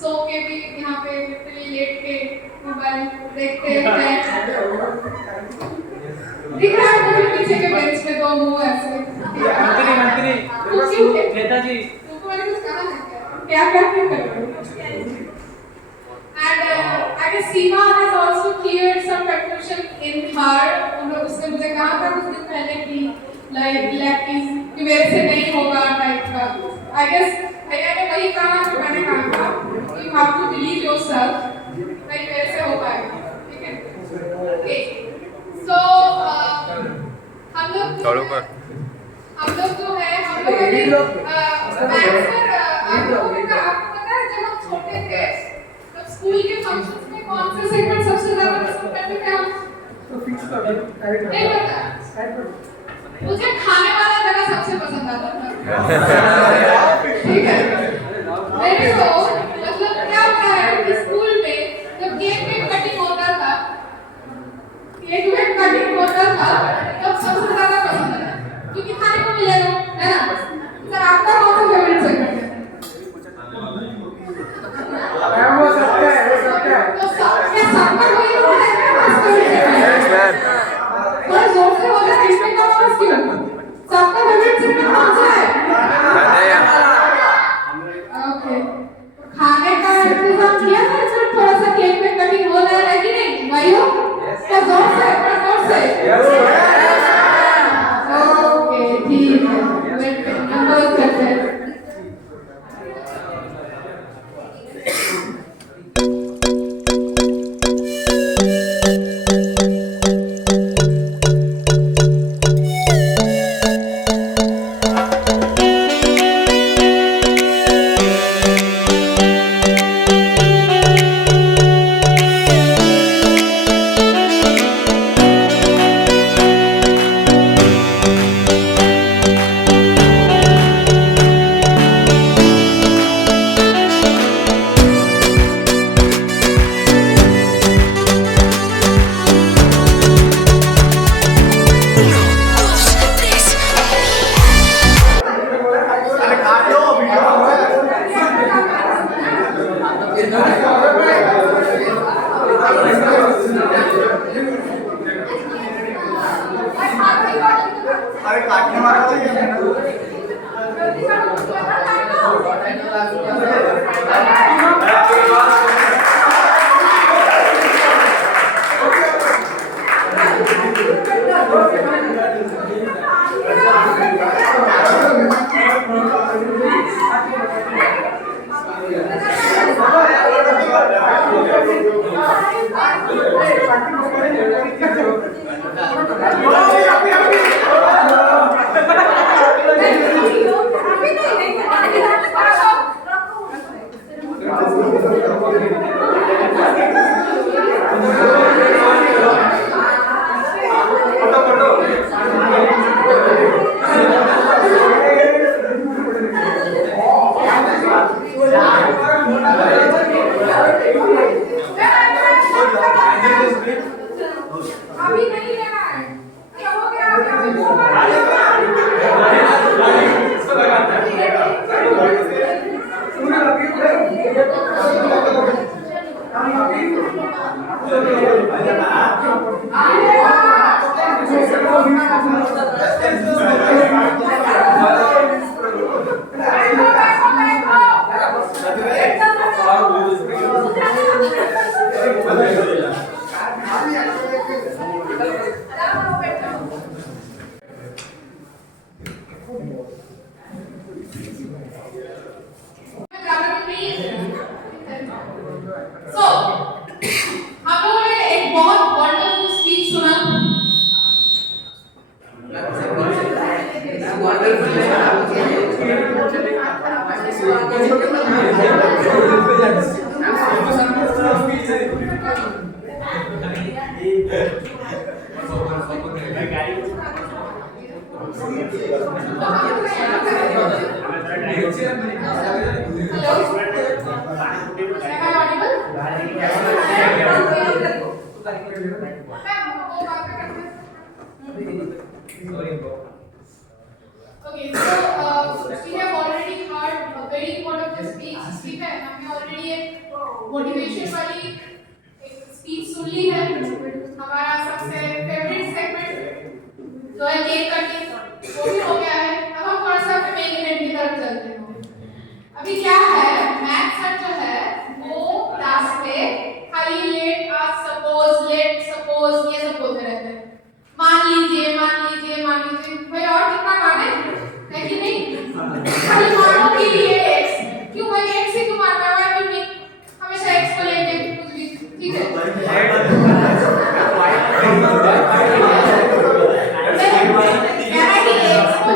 सो के भी यहाँ पे लिटरली लेट के मोबाइल देखते हैं। दिख रहा है मुझे पीछे के बेंच पे दो मुंह ऐसे। मंत्री नेताजी तुमको मैंने कुछ कहा है क्या कर रहे हो? And I guess Seema has also cleared some confusion in her. उसने मुझे कहा था कुछ दिन पहले कि कि मेरे से नहीं होगा टाइप का. I guess भैया ने वही कहा जो मैंने कहा था कि you have to believe yourself. भाई मेरे से हो पाएगा. ठीक है? Okay. So हम लोग जो है हम लोग अभी आंसर आप लोगों का आपको पता है जब हम छोटे थे स्कूल के फंक्शंस में कौन सा सेगमेंट सबसे ज्यादा पसंद करते थे हम? तो फिक्स कर दो। नहीं पता। मुझे खाने वाला जगह सबसे पसंद आता था। ठीक है। मेरे को मतलब क्या होता है कि स्कूल में जब केक कटिंग होता था तब सबसे ज्यादा पसंद है क्योंकि खाने को मिलेगा है ना? सर आपका कौन सा फेवरेट सेगमेंट है? वो सबका है। तो सबका वही होता है ना? बस जोर से होता है इसमें क्या क्यों? काम किया था इसमें थोड़ा सा केक में कटिंग हो रहा है कि नहीं भाइयों? क्या जोर से जोर से ओके ठीक है वेट नंबर करते हैं अरे काटने वाला तो ये है अभी नहीं लेना है क्या हो गया So, हम लोगों ने एक बहुत वंडरफुल स्पीच सुना Okay, so we have already heard a very important of the speech. ठीक है, हमने already एक motivation वाली एक speech सुन ली है. हमारा सबसे favorite segment जो है केक कटिंग वो भी हो गया है. अब हम थोड़ा सा अपने मेन इवेंट की तरफ चलते हैं. अभी क्या है, मैथ सर जो है वो क्लास में खाली लेट सपोज ये सब बोलते रहते हैं. मान लीजिए भाई और कितना माने है कि नहीं खाली मानो के लिए x क्यों भाई x ही क्यों मानना है क्यों नहीं हमेशा x को लेके कुछ भी ठीक है कह रहा है कि x को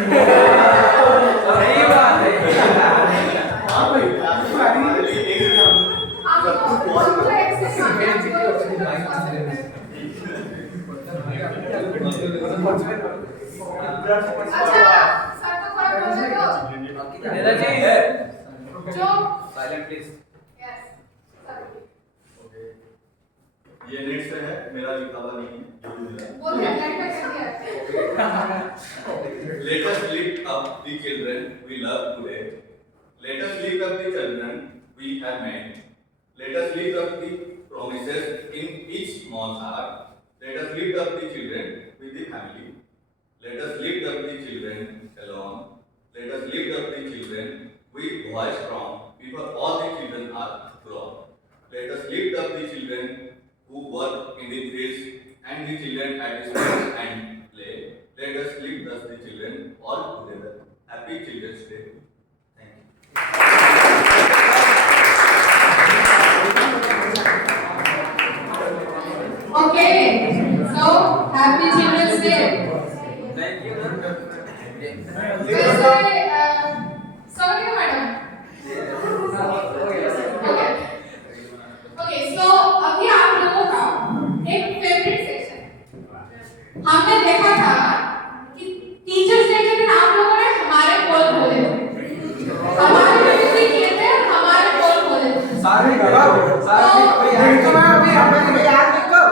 सही बात है। Silent please. ये नेट से है, मेरा लिखा हुआ नहीं है। Let us lift up the children we love today. Let us lift up the children we have made. Let us lift up the promises in each small heart. Let us lift up the children with the family. Let us lift up the children alone. Let us lift up the children with voice strong before all the children are grown. Let us lift up the children who work in the fields and the children at the school and play. Let us lift up the children all together. Happy Children's Day. Thank you. Okay, so happy Children's Day. Thank you. Sorry, madam. Okay, so अभी आप लोगों का एक favourite section. हमने देखा था कि teachers day के दिन आप लोगों ने हमारे पोल खोले थे, हमारे विनती किए थे, हमारे पोल खोले थे। सारे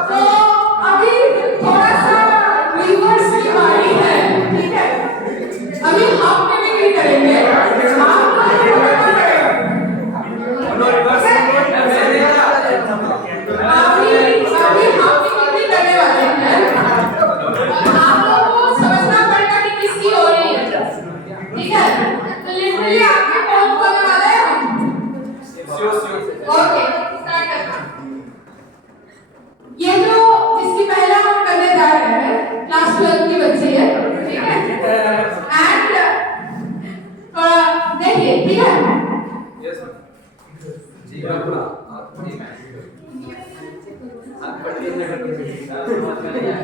तो अभी थोड़ा सा रिवर्स की बारी है, ठीक है? अभी हम मिमिक्री करेंगे, आप अभी हम मिमिक्री करने वाले हैं और आप लोगों को समझना पड़ेगा कि किसकी हो रही है, ठीक है? तो लिटरली आपके पोल खोलने वाले हैं हम। ओके, स्टार्ट करते हैं। ये जो जिसकी पहला हम करने जा रहे हैं क्लास 12 की बच्ची है, ठीक है? एंड थोड़ा देखिए, ठीक है? Yes ma'am. जी पूरा जी मैम। आप पढ़िए समझ में नहीं आया।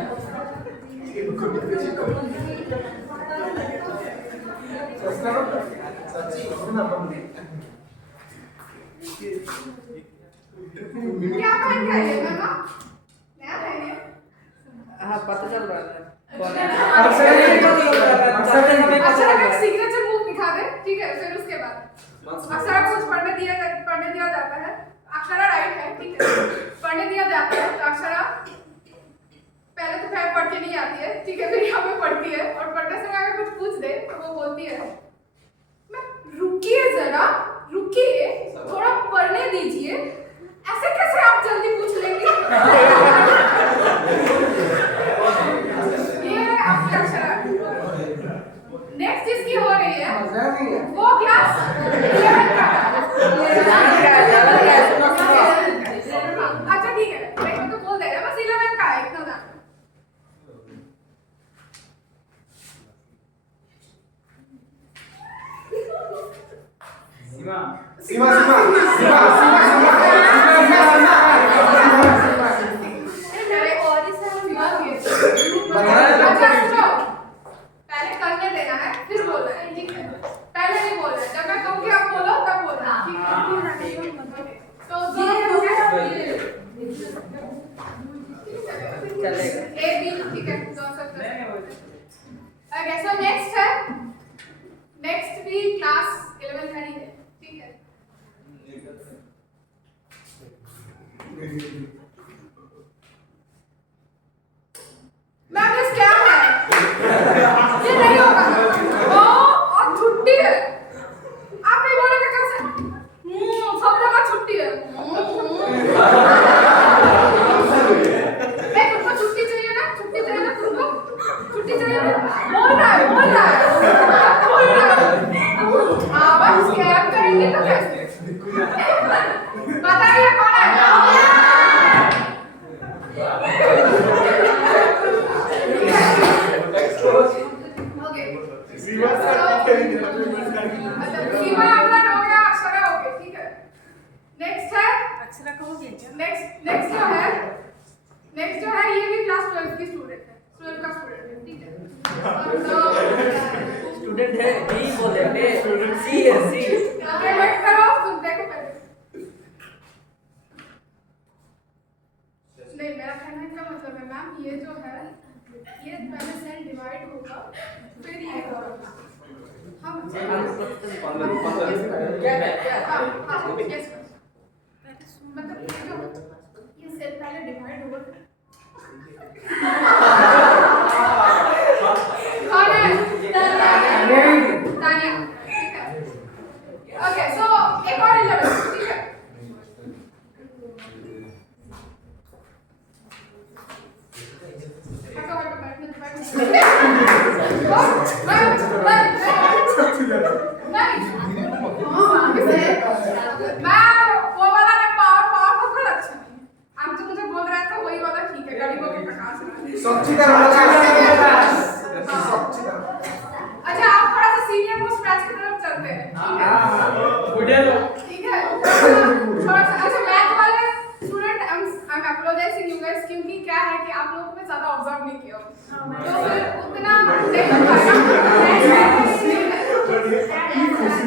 क्या पहन के आई है मैम? नया पहने? हाँ पता चल रहा है। अच्छा एक सिग्नेचर मूव दिखा दे, ठीक है? फिर उसके बाद अक्षरा कुछ पढ़ने दिया जाता है। अक्षरा राइट है, ठीक है? पढ़ने दिया जाता है तो अक्षरा पहले तो खैर पढ़ के नहीं आती है, ठीक है? फिर यहाँ पे पढ़ती है और पढ़ने से अगर कुछ पूछ दे तो वो बोलती है मैं रुकिए जरा, रुकिए थोड़ा पढ़ने दीजिए। ऐसे कैसे आप जल्दी पूछ लेंगे? ये है आपकी अक्षरा। नेक्स्ट जिसकी हो रही है वो क्लास 11 का है। अच्छा ठीक है, मेरे को तो बोल दे रहा है, बस 11 का है, इतना जान। सीमा अच्छा सुनो, पहले करने देना है फिर बोलना है, ठीक है? पहले नहीं बोलना है, जब मैं कहूँगी आप बोलो तब बोलना, ठीक है? तो धीरे धीरे चलेगा। ए बी, ठीक है? दो सब ओके, सो नेक्स्ट है, नेक्स्ट भी क्लास 11 का ही है, ठीक है? मैम ये स्कैम है, ये नहीं होगा। ओ और छुट्टी है, आप नहीं बोलेंगे कैसे? सब जगह छुट्टी है। तुमको छुट्टी चाहिए ना? छुट्टी चाहिए ना तुमको? छुट्टी चाहिए ना? बोल रहा है हाँ, बस स्कैम करेंगे तो कैसे? बताइए कौन है? ओके, सीमा अपना हो गया, अक्षरा हो गया, ठीक है? नेक्स्ट है अक्षरा कहोगे क्या? नेक्स्ट जो है ये भी क्लास 12 की स्टूडेंट है, 12 का स्टूडेंट है, ठीक है? स्टूडेंट है नहीं बोले सी है सी वेट करो तुम देखो पहले नहीं मेरा कहने का मतलब है मैम ये जो है ये पहले सेल डिवाइड होगा फिर ये होगा हम yes मतलब ये सेल पहले डिवाइड होगा कौन है तानिया ठीक है ओके सो एक और 11 ठीक है अच्छा आप थोड़ा सा सीनियर मोस्ट बैच की तरफ चलते हैं ठीक है थोड़ा सा अच्छा मैथ वाले student I am apologising you guys क्योंकि क्या है कि आप लोगों ने ज्यादा ऑब्जर्व नहीं किया तो फिर उतना नहीं कर पाएगा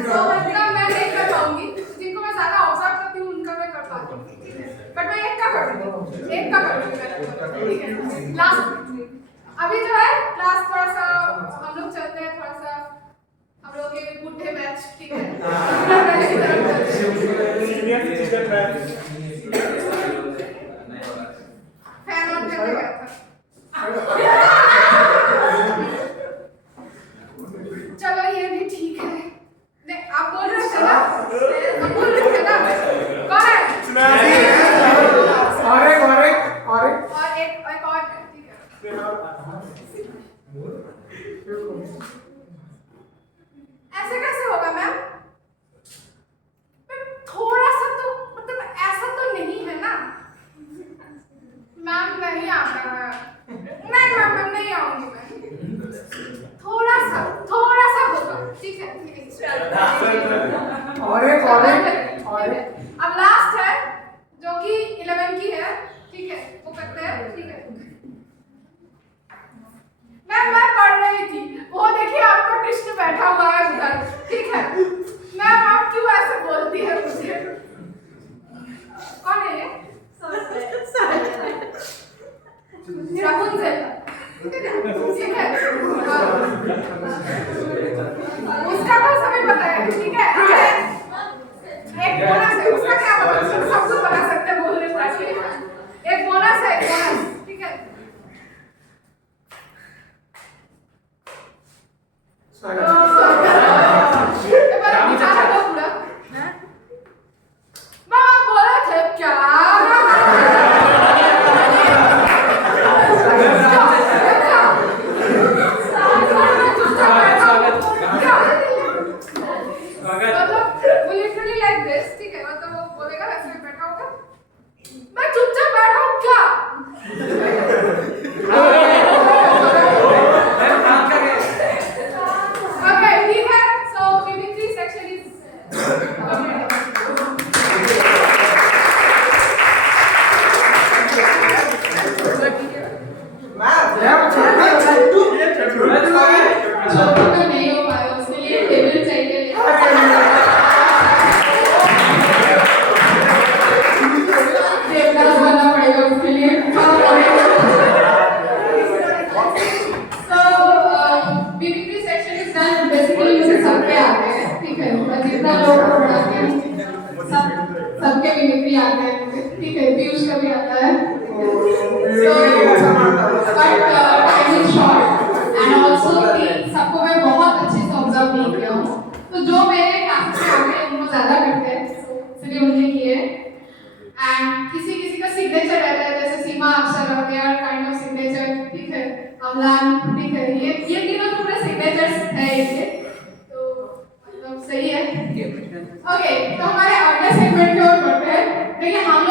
तो उतना मैं नहीं कर पाऊंगी जिनको मैं ज्यादा ऑब्जर्व करती हूं उनका मैं कर पाती हूं बट मैं एक का करूंगी ठीक है लास्ट अभी जो है क्लास थोड़ा सा हम लोग चलते हैं थोड़ा सा हम लोग के बुढ़े बैच ठीक है फैन ऑन करके गया था चलो ये भी ठीक है नहीं आप बोल रहे थे ना आप बोल रहे थे ना कौन है और एक और है ठीक है ऐसे कैसे होगा मैम थोड़ा सा तो मतलब ऐसा तो नहीं है ना मैम नहीं आता है नहीं मैम मैं नहीं आऊंगी मैं थोड़ा सा होगा ठीक है अब लास्ट है जो कि 11 की है ठीक है वो करते हैं ठीक है मैं पढ़ रही थी वो देखिए आपका कृष्ण बैठा हुआ है उधर ठीक है मैम आप क्यों ऐसे बोलती है मुझे कौन है ये राहुल ठीक है उसका तो सभी पता है ठीक है एक बोनस है उसका क्या पता सब कुछ बता सकते हैं बोलने पर एक बोनस है ठीक है बोला थे क्या सबके मिमिक्री आते हैं ठीक है पीयूष का भी आता है सबको मैं बहुत अच्छे से ऑब्जर्व नहीं किया हूँ तो जो मेरे क्लास में आते हैं उनको ज्यादा करते हैं इसलिए उनने किए एंड किसी का सिग्नेचर रहता है जैसे सीमा अक्षर और देयर काइंड ऑफ सिग्नेचर ठीक है अमलान ठीक है ये तीनों तो पूरे सिग्नेचर्स है इनके तो मतलब सही है ओके तो हमारे अगले सेगमेंट की ओर बढ़ते हैं देखिए हम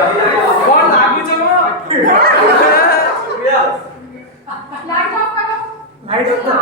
Let's go.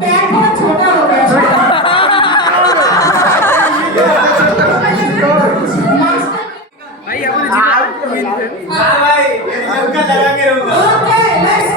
पैर बहुत छोटा हो गया okay let's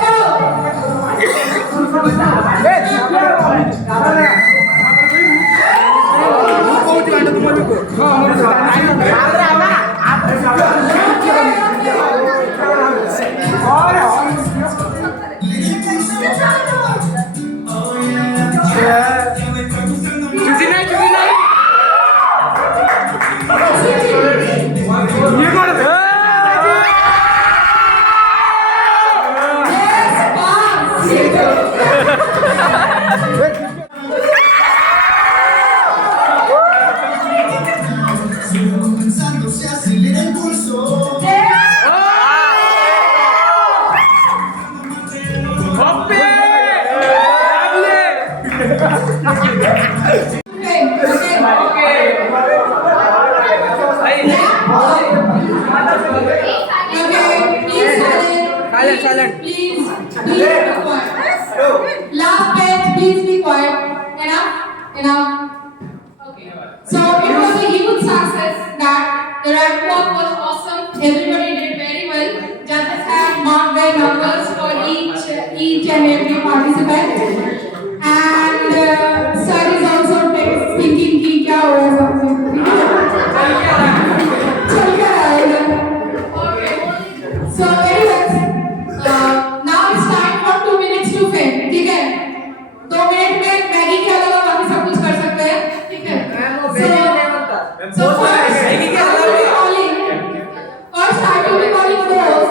Silent. Please be quiet. Last bench, please be quiet. Enough. Okay. So it was a huge success that the rank walk was awesome. Everybody did very well. Judges had marked their numbers for each and every participant. And sir is also thinking कि क्या होगा चल क्या आएगा. Okay. So anyways, now it's time for 2 minutes to fame. ठीक है? 2 मिनट में मैगी के अलावा बाकी सब कुछ कर सकते हैं. ठीक है? So first I will be calling those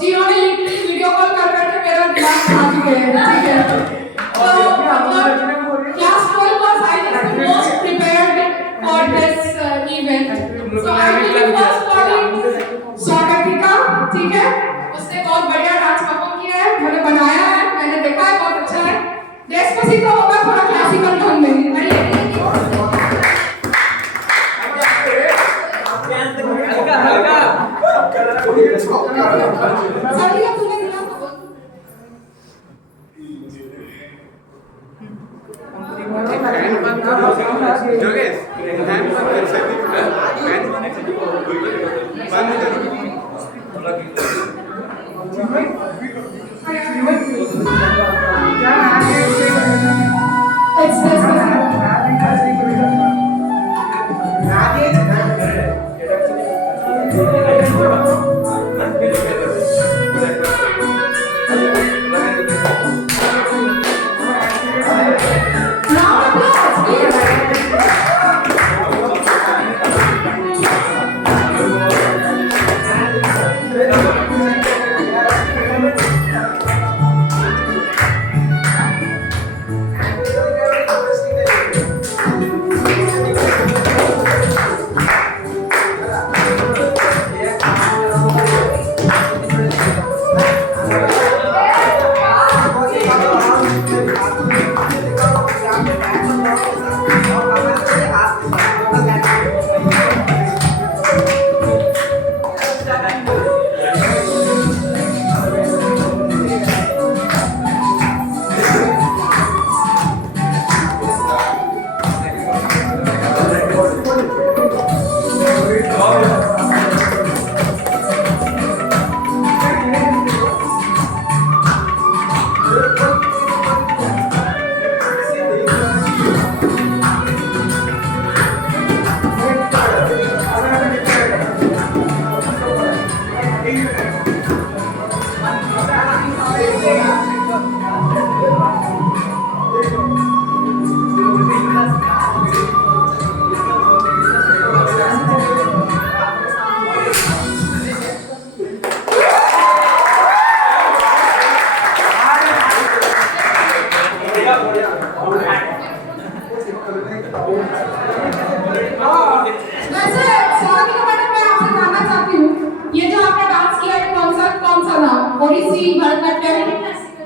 जिन्होंने लिटरली वीडियो कॉल कर मेरा दिमाग खा चुके हैं. ठीक है? Class 12 was I think the most prepared for this event. So I will be first calling स्वागतिका. ठीक है? उसने बहुत बढ़िया डांस परफॉर्म किया है. मैंने बनाया है. मैंने देखा है बहुत अच्छा है. डेस्पासितो होगा थोड़ा क्लासिकल टोन में. सभी लोग तुम्हें दिला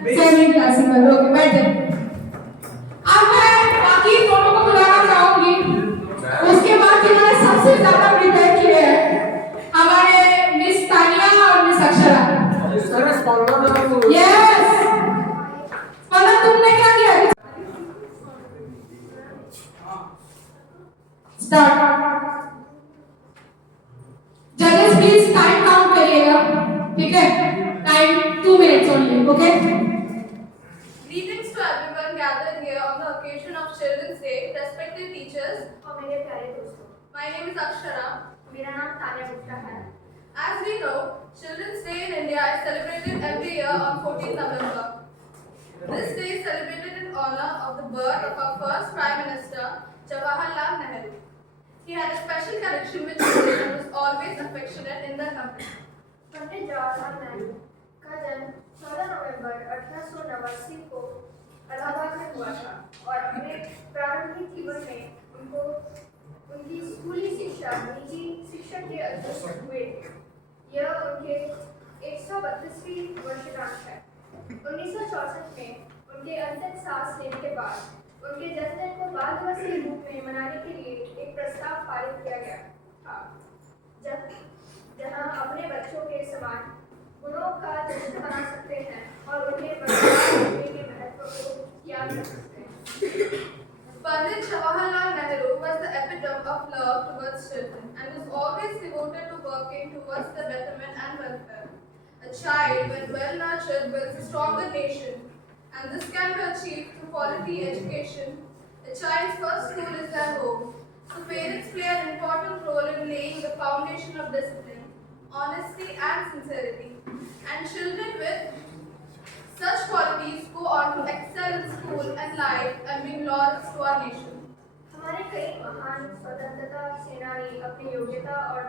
सेमी क्लासिकल। ओके, बैठ जाइए। अब मैं बाकी दोनों को बुलाना चाहूंगी। उसके बाद जिन्होंने सबसे ज्यादा प्रिपेयर किए हैं हमारे मिस तानिया और मिस अक्षरा। यस, स्पंदन तुमने क्या किया? स्टार्ट। जजेस प्लीज टाइम काउंट करिएगा, ठीक है? टाइम 2 minutes only, okay? Greetings to everyone gathered here on the occasion of Children's Day, respected teachers और मेरे प्यारे दोस्तों। My name is Akshara. मेरा नाम तानिया गुप्ता है। As we know, Children's Day in India is celebrated every year on 14th November. This day is celebrated in honor of the birth of our first Prime Minister, Jawaharlal Nehru. He had a special connection with children and was always affectionate in the company. Pandit जवाहरलाल नेहरू का जन्म 14 नवंबर 1889 को इलाहाबाद में हुआ था और अपने प्रारंभिक जीवन में उनको उनकी स्कूली शिक्षा निजी शिक्षक के अध्यक्ष हुए थे। यह उनके 132वीं वर्षगांठ है। 1964 में उनके अंतिम सांस लेने के बाद उनके जन्मदिन को बाल दिवस के रूप में मनाने के लिए एक प्रस्ताव पारित किया गया था, जहां अपने बच्चों के समान गुणों का जश्न मना सकते हैं और उन्हें बढ़ाने के महत्व को याद कर सकते हैं। Pandit Jawaharlal Nehru was the epitome of love towards children and was always devoted to working towards their betterment and welfare. A child, when well nurtured, builds a stronger nation, and this can be achieved through quality education. A child's first school is their home, so parents play an important role in laying the foundation of discipline, honesty, and sincerity. And children with such qualities go on to excel in school and life and bring laurels to our nation. हमारे कई महान स्वतंत्रता सेनानी अपनी योग्यता और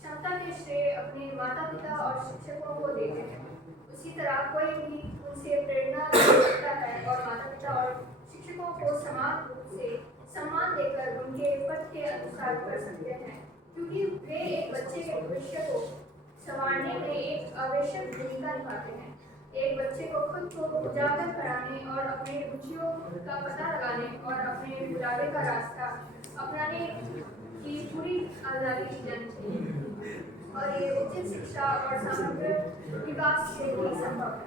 क्षमता के श्रेय अपने माता पिता और शिक्षकों को देते हैं। उसी तरह कोई भी उनसे प्रेरणा ले सकता है और माता पिता और शिक्षकों को समान रूप से सम्मान देकर उनके पद के अनुसार कर सकते हैं, क्योंकि वे एक बच्चे के भविष्य को संवारने में एक आवश्यक भूमिका निभाते हैं। एक बच्चे को खुद को उजागर कराने और अपने रुचियों का पता लगाने और अपने बुलावे का रास्ता अपनाने की पूरी आज़ादी दी जानी चाहिए, और ये उचित शिक्षा और समग्र विकास से ही संभव है।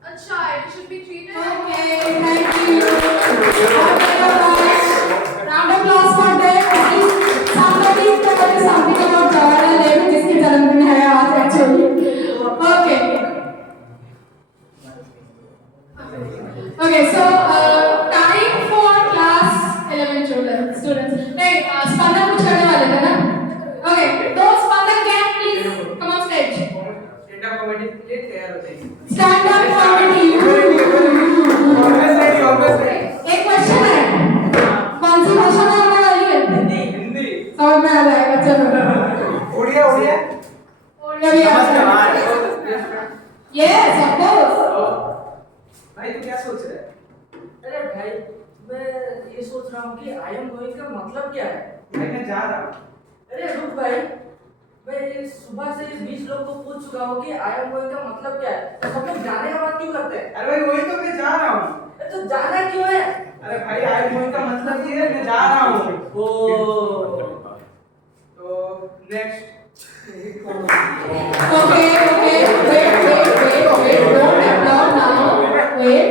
A child should be treated. Okay, thank you. Round of applause for them. Somebody tell something about Jawaharlal Nehru, जिसके जन्मदिन है आज actually. Okay. Okay, so time for class 11 students. नहीं, स्पंदन कुछ करने वाले थे ना? Okay, those Spandan can please come on stage. stand up comedy के लिए तैयार हो जाइए। Stand up comedy. Always ready. एक क्वेश्चन है, कौन सी भाषा में होने वाली है? हिंदी। समझ में आ जाएगा, चलो। उड़िया उड़िया। उड़िया भी आ जाएगा। Yes, of course. भाई तू क्या सोच रहा है? अरे भाई, मैं ये सोच रहा हूँ कि आई एम गोइंग का मतलब क्या है? भाई मैं जा रहा हूँ। अरे रुक भाई, मैं ये सुबह से 20 लोग को पूछ चुका हूँ कि आई एम गोइंग का मतलब क्या है, तो सब लोग जाने का बात क्यों करते हैं? अरे भाई वही तो मैं जा रहा हूँ। अरे तो जाना क्यों है? अरे भाई आई एम गोइंग का मतलब ये है मैं जा रहा हूँ। ओ, तो next. Okay, wait, don't applaud now. Wait.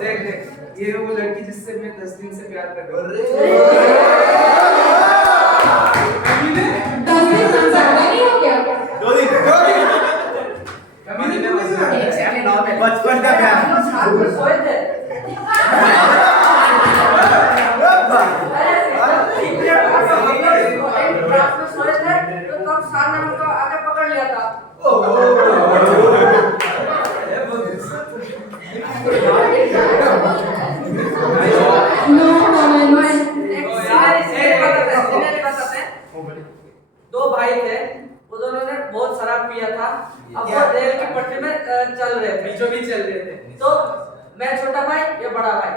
देख ये वो लड़की जिससे मैं 10 दिन से प्यार कर रहा हूँ। 10 दिन से ज्यादा नहीं हो गया? 2 दिन बचपन का प्यार। हम लोग साथ में सोए थे। रात में सोए थे तो तब सार ने हमको आगे पकड़ लिया था। No comments. दो भाई थे, वो दोनों ने बहुत शराब पिया था। अब वो रेल की पटरी में चल रहे थे, बीचों बीच चल रहे थे। तो मैं छोटा भाई, ये बड़ा भाई,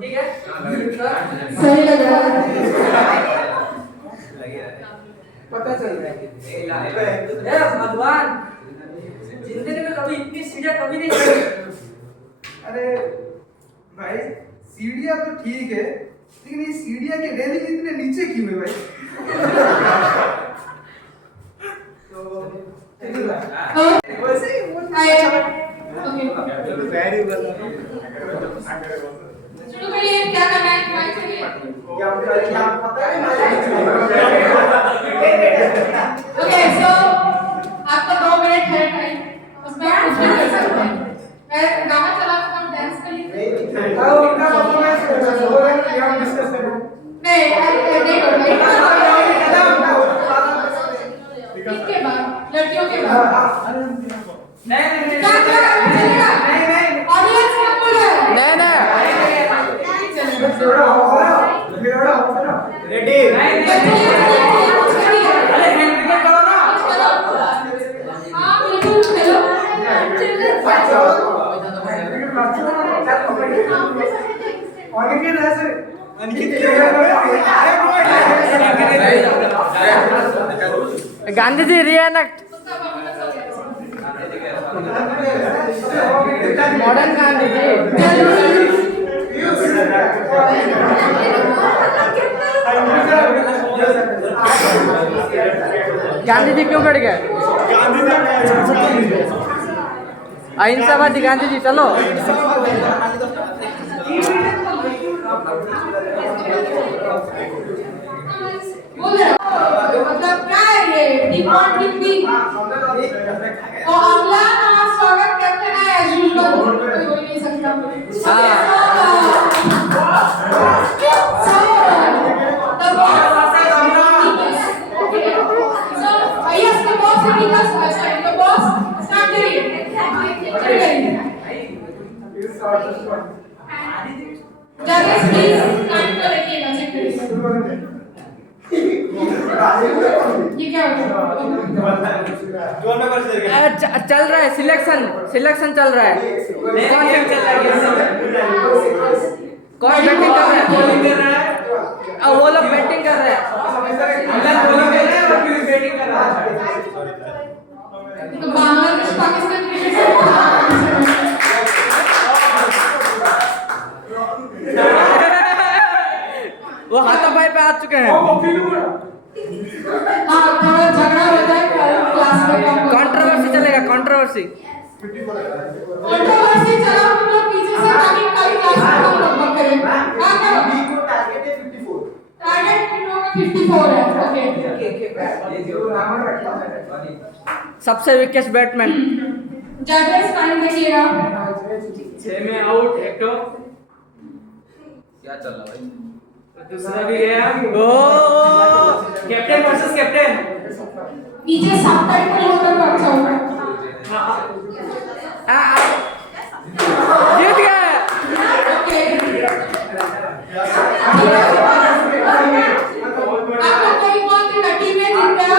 ठीक है? सही लग रहा है। पता चल रहा है। भगवान, जिंदगी में कभी इतनी सीढ़ियाँ कभी नहीं चढ़ी। अरे भाई सीढ़ियाँ तो ठीक है, लेकिन ये सीढ़ियाँ के रेलिंग इतने नीचे क्यों है भाई? तो वैसे ही वो शुरू करिए, क्या करना है माइक से? ओके, सो आपका 2 मिनट है टाइम, उसमें आप कुछ भी कर सकते हैं। मैं गाना चला तो हम डांस कर लेंगे। नहीं, इसके बाद लड़कियों के बाद नहीं ऑडियंस क्या बोल रहा है? रेडी हाँ बिल्कुल चलो। गांधी जी रिएक्ट मॉडर्न गांधी जी। गांधी जी क्यों कट गए? अहिंसावादी गांधी जी, चलो। मतलब क्या है ये डिमांड डिपी तो अगला हमारा स्वागत करते हैं एज यूजुअल कोई बोल नहीं सकता। Yes, the boss will be the boss. Start करिए। Judges, please time को रखिएगा, चेक करिए। ये क्या हो गया? चल रहा है सिलेक्शन चल रहा है। कौन बैटिंग कर रहा है? अब वो लोग बैटिंग कर रहे हैं। तो बांग्लादेश पाकिस्तान क्रिकेट वो हाथापाई पे आ चुके हैं। हाँ थोड़ा झगड़ा होता है क्लास में। कंट्रोवर्सी चलेगा, कंट्रोवर्सी चला हम लोग पीछे से ताकि कल क्लास में हम लोग बात करें। हाँ क्या टारगेट है 54 है। ओके सबसे विकेट बैट्समैन। जजेस टाइम देखिएगा। 6 में आउट एक तो क्या चल रहा भाई? दूसरा भी गया। ओ कैप्टन वर्सेस कैप्टन। पीछे सबटाइटल होगा तो अच्छा होगा। जीत गए। ओके आपको कोई कौन सी टीम में जीत गया?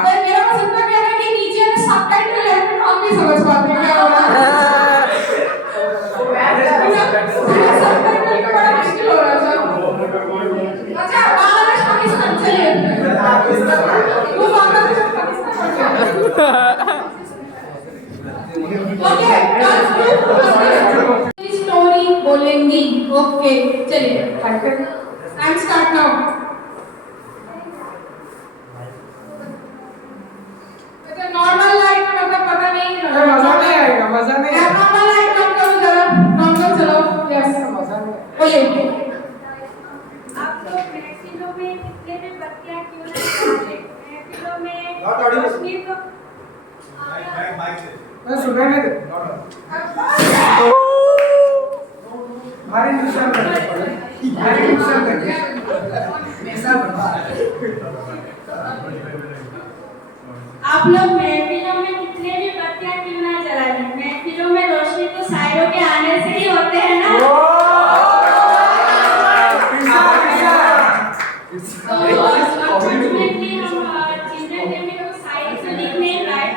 तो मेरा बस इतना कहना है कि नीचे में सबटाइटल है तो हम नहीं समझ पाते क्या हो रहा है। सबटाइटल का बड़ा मुश्किल हो रहा है। अच्छा बांग्लादेश पाकिस्तान चलिए वो बांग्लादेश पाकिस्तान ओके स्टोरी बोलेंगी। ओके चलिए एंड स्टार्ट नाउ। अच्छा नॉर्मल लाइट में मतलब पता नहीं मजा नहीं आएगा, मजा नहीं आएगा। नॉर्मल लाइट कम करो जरा, नॉर्मल चलो। यस मजा नहीं बोलिए। आप लोग महफिलों में कितने भी बत्तियां क्यों ना जलाते? महफिलों में रोशनी तो मैं सुना नहीं दे भारी नुकसान कर आप लोग महफिलों में कितने भी बत्तियां क्यों ना जलाते? महफिलों में रोशनी तो शायरों के आने से ही होते हैं ना। अनफॉर्चुनेटली हम चिल्ड्रन डे में तो शायरी तो लिख नहीं पाए,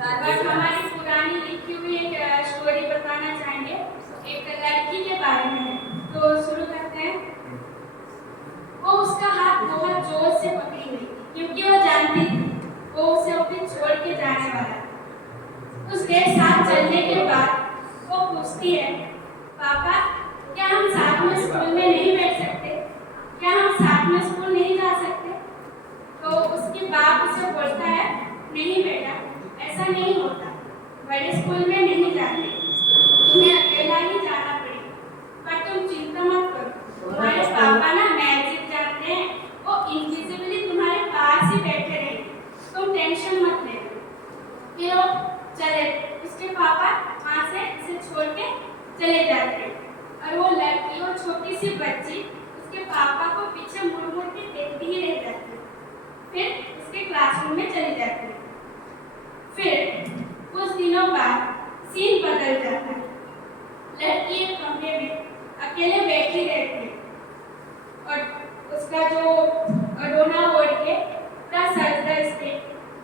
बट हमारी पुरानी लिखी हुई एक स्टोरी बताना चाहेंगे एक लड़की के बारे में। तो शुरू करते हैं। वो उसे अपने छोड़ के जाने वाला है। उसके साथ चलने के बाद वो पूछती है, पापा क्या हम साथ में स्कूल में नहीं बैठ सकते, क्या हम साथ में स्कूल नहीं जा सकते? तो उसके बाप उसे बोलता है, नहीं बेटा, ऐसा नहीं होता, बड़े स्कूल में नहीं जाते, तुम्हें अकेला ही जाना पड़ेगा। पर तुम चिंता मत करो, तुम्हारे पापा ना मैजिक जानते हैं, वो इनविजिबली तुम्हारे पास ही बैठे रहेंगे, तुम टेंशन मत लेना। फिर वो चले, उसके पापा वहाँ से उसे छोड़ के चले जाते हैं और वो लड़की, वो छोटी सी बच्ची उसके पापा को पीछे मुड़ मुड़ के देखती ही रह जाती है। फिर उसके क्लासरूम में चली जाती है। फिर कुछ दिनों बाद सीन बदल जाता है। लड़की एक कमरे में अकेले बैठी रहती है और उसका जो रोना ओढ़ के पूरा सज धज के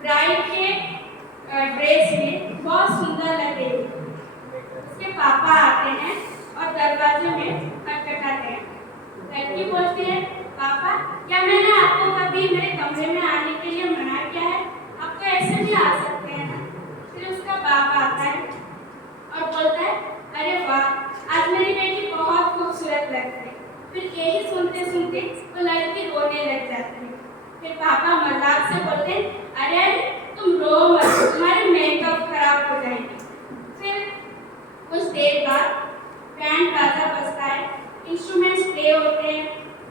ब्राइड के ड्रेस में बहुत सुंदर लग रही है। उसके पापा आते हैं और दरवाजे में खटखटाते हैं। लड़की बोलती है, पापा क्या मैंने आपको कभी मेरे कमरे में आने के लिए मना किया है? आप तो ऐसे भी आ सकते हैं ना। फिर उसका बाप आता है और बोलता है, अरे वाह, आज मेरी बेटी बहुत खूबसूरत लगती है। फिर यही सुनते सुनते वो लड़की रोने लग जाती है। फिर पापा मजाक से बोलते हैं, अरे अरे तुम रो मत, तुम्हारी मेकअप खराब हो जाएगी। फिर कुछ देर बाद बैंड बाजा बजता है, इंस्ट्रूमेंट्स प्ले होते हैं,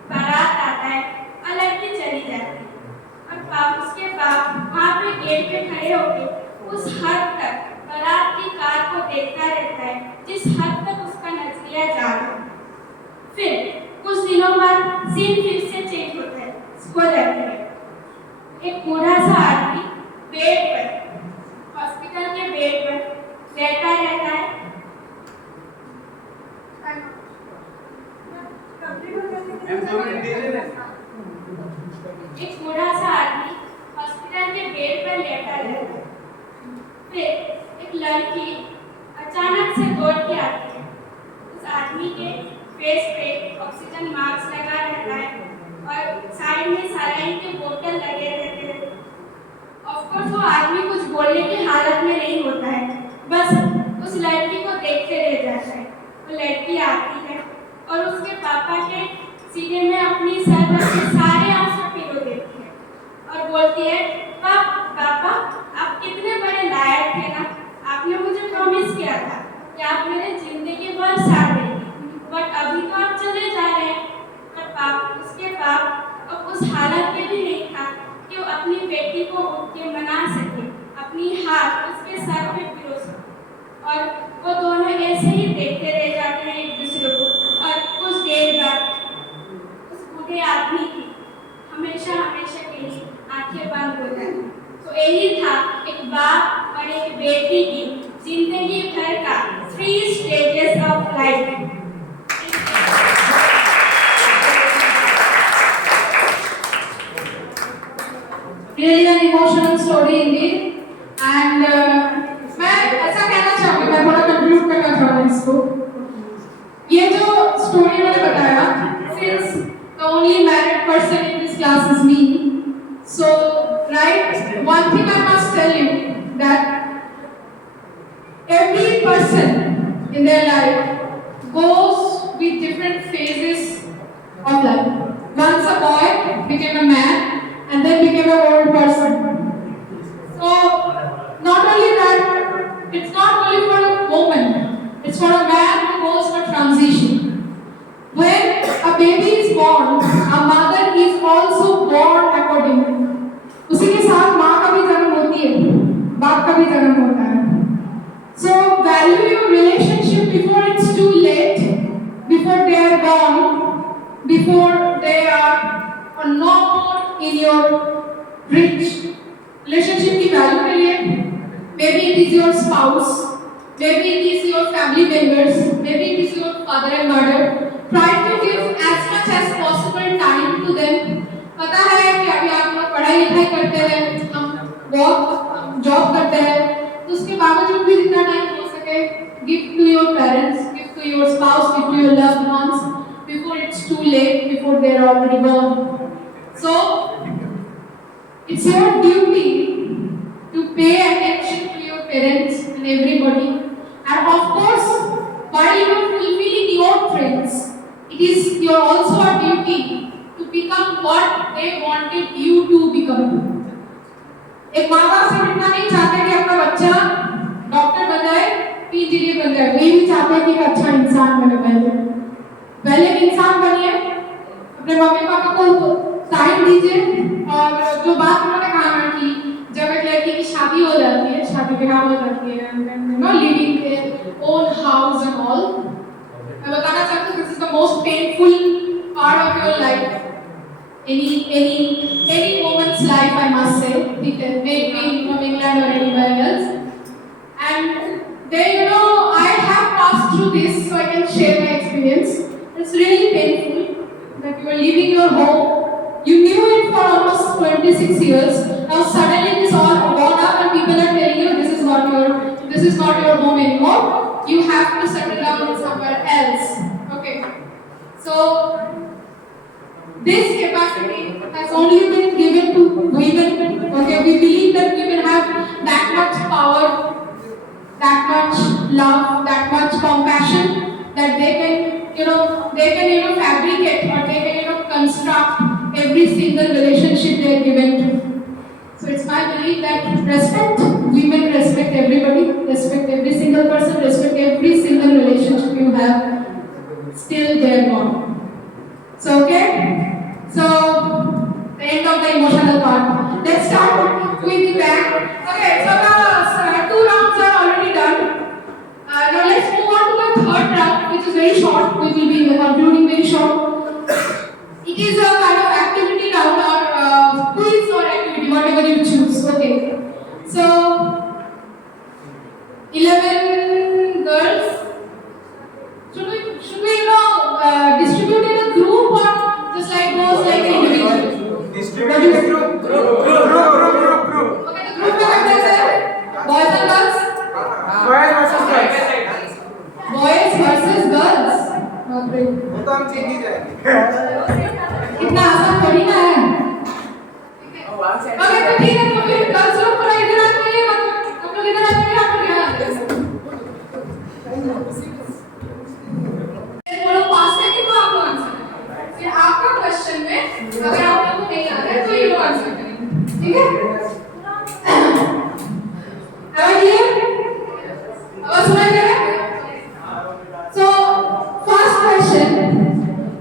बारात आता है और लड़की चली जाती है। और उसके बाप वहाँ पे गेट पे खड़े होकर उस हद तक बारात की कार को देखता रहता है जिस हद तक उसका नजरिया जा रहा है। फिर कुछ दिनों बाद सीन फिर से चेंज हो जाती है। एक बूढ़ा सा आदमी बेड पर, हॉस्पिटल के बेड पर लेटा रहता है। एक बूढ़ा सा आदमी हॉस्पिटल के बेड पर लेटा रहता है। फिर एक लड़की अचानक से दौड़ के आती है। उस आदमी के फेस पे ऑक्सीजन मास्क लगा रहता है और साइड में सलाइन के बोतल लगे रहते हैं। ऑफकोर्स वो आदमी कुछ बोलने की हालत में नहीं होता है, बस उस लड़की को देखते रह जाता है। वो लड़की आती है और उसके पापा के सीने में अपनी सर के सारे आंसू पिरो देती है और बोलती है, पापा आप कितने बड़े लायक थे ना, आपने मुझे प्रॉमिस किया था कि आप मेरे जिंदगी भर साथ देंगे, बट अभी तो आप चले जा रहे हैं। पर उसके बाप अब उस हालत में भी नहीं था कि वो अपनी बेटी को उठ के मना सके, अपनी हाथ उसके सर पे पिरो सके। और वो दोनों ऐसे ही देखते रह जाते हैं एक दूसरे को। और कुछ देर बाद उस बूढ़े आदमी की हमेशा हमेशा के लिए आंखें बंद हो जाती। तो यही था एक बाप और एक बेटी की जिंदगी भर का 3 stages of life. Really an emotional story indeed. And मैं ऐसा कहना चाहूँगी, मैं थोड़ा कंक्लूड करना चाहूँगी इसको। ये जो स्टोरी मैंने बताया, since the only married person in this class is me, so right, one thing I must tell you that every person in their life goes with different phases of life. Once a boy became a man and then became an old person. So not only that, it's not only for a woman, it's for a man who goes for transition. When a baby is born, a mother is also born accordingly. उसी के साथ माँ का भी जन्म होती है, बाप का भी जन्म होता है. So value your relationship before it's too late, before they are gone, before they are no more in your reach. Relationship की value के लिए, maybe it is your spouse, maybe it is your family members, maybe it is your father and mother. Try to give as much as possible time to them. पता है कि अभी आप लोग पढ़ाई लिखाई करते हैं, हम जॉब करते हैं, तो उसके बावजूद भी जितना टाइम हो सके, give to your parents, give to your spouse, give to your loved ones before it's too late, before they are already gone. So It's your duty to pay attention to your parents and everybody. And of course, while you are fulfilling your dreams, it is your also a duty to become what they wanted you to become. एक माँ बाप सिर्फ इतना नहीं चाहते कि अपना बच्चा डॉक्टर बन जाए, इंजीनियर बन जाए, वे भी चाहते हैं कि एक अच्छा इंसान बने पहले एक इंसान बनिए, अपने मम्मी पापा को टाइम दीजिए। और जो बात उन्होंने कहा ना कि जब एक लड़की की शादी हो जाती है, शादी ब्याह हो जाती है, living their own house and all, मैं बताना चाहती हूँ this is the most painful part of your life, any woman's life, I must say, maybe from England or anywhere else. And then, I have passed through this, so I can share my experience. It's really painful that you are leaving your home. You knew it for almost 26 years. Now suddenly it's all gone up and people are telling you this is not your home anymore. You have to settle down somewhere else. Okay. So this capacity has only been given to women. Okay, we believe that women have that much power, that much love, that much compassion that they can fabricate or they can construct every single relationship they are given to. So it's my belief that respect women, respect everybody, respect every single person, respect every single relationship you have. Still there gone. So okay. So, the end of the emotional part. Let's start with the back. Okay, so the 2 rounds are already done. Now let's move on to the third round, which is very short. We will be concluding very short. It is a kind of activity round or quiz or activity, whatever you choose. Okay. So, 11 girls. Should we distribute in a group or just like those like individual? Distribute group. Okay, the group में boys and girls. Boys versus girls. Boys versus girls. वो तो हम जीत ही जाएंगे. इतना आसान थोड़ी ना है. ओके तो ठीक है, तो फिर गर्ल्स लोग थोड़ा इधर आ जाइए, हम लोग इधर आ जाइए, आप लोग यहाँ आ जाइए. वो लोग पास करके तो आप लोग आंसर. फिर आपका क्वेश्चन में अगर आप लोगों को नहीं आ रहा है तो ये लोग आंसर करेंगे. ठीक है? Am I clear? आवाज सुनाई दे रहा है? So first question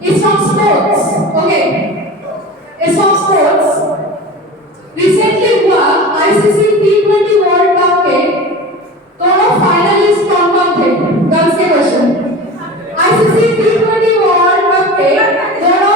is from sports. Okay, it's from sports. Recently हुआ ICC T20 World Cup के दोनों फाइनलिस्ट कौन-कौन थे? गर्ल्स के question. ICC T20 World Cup के दोनों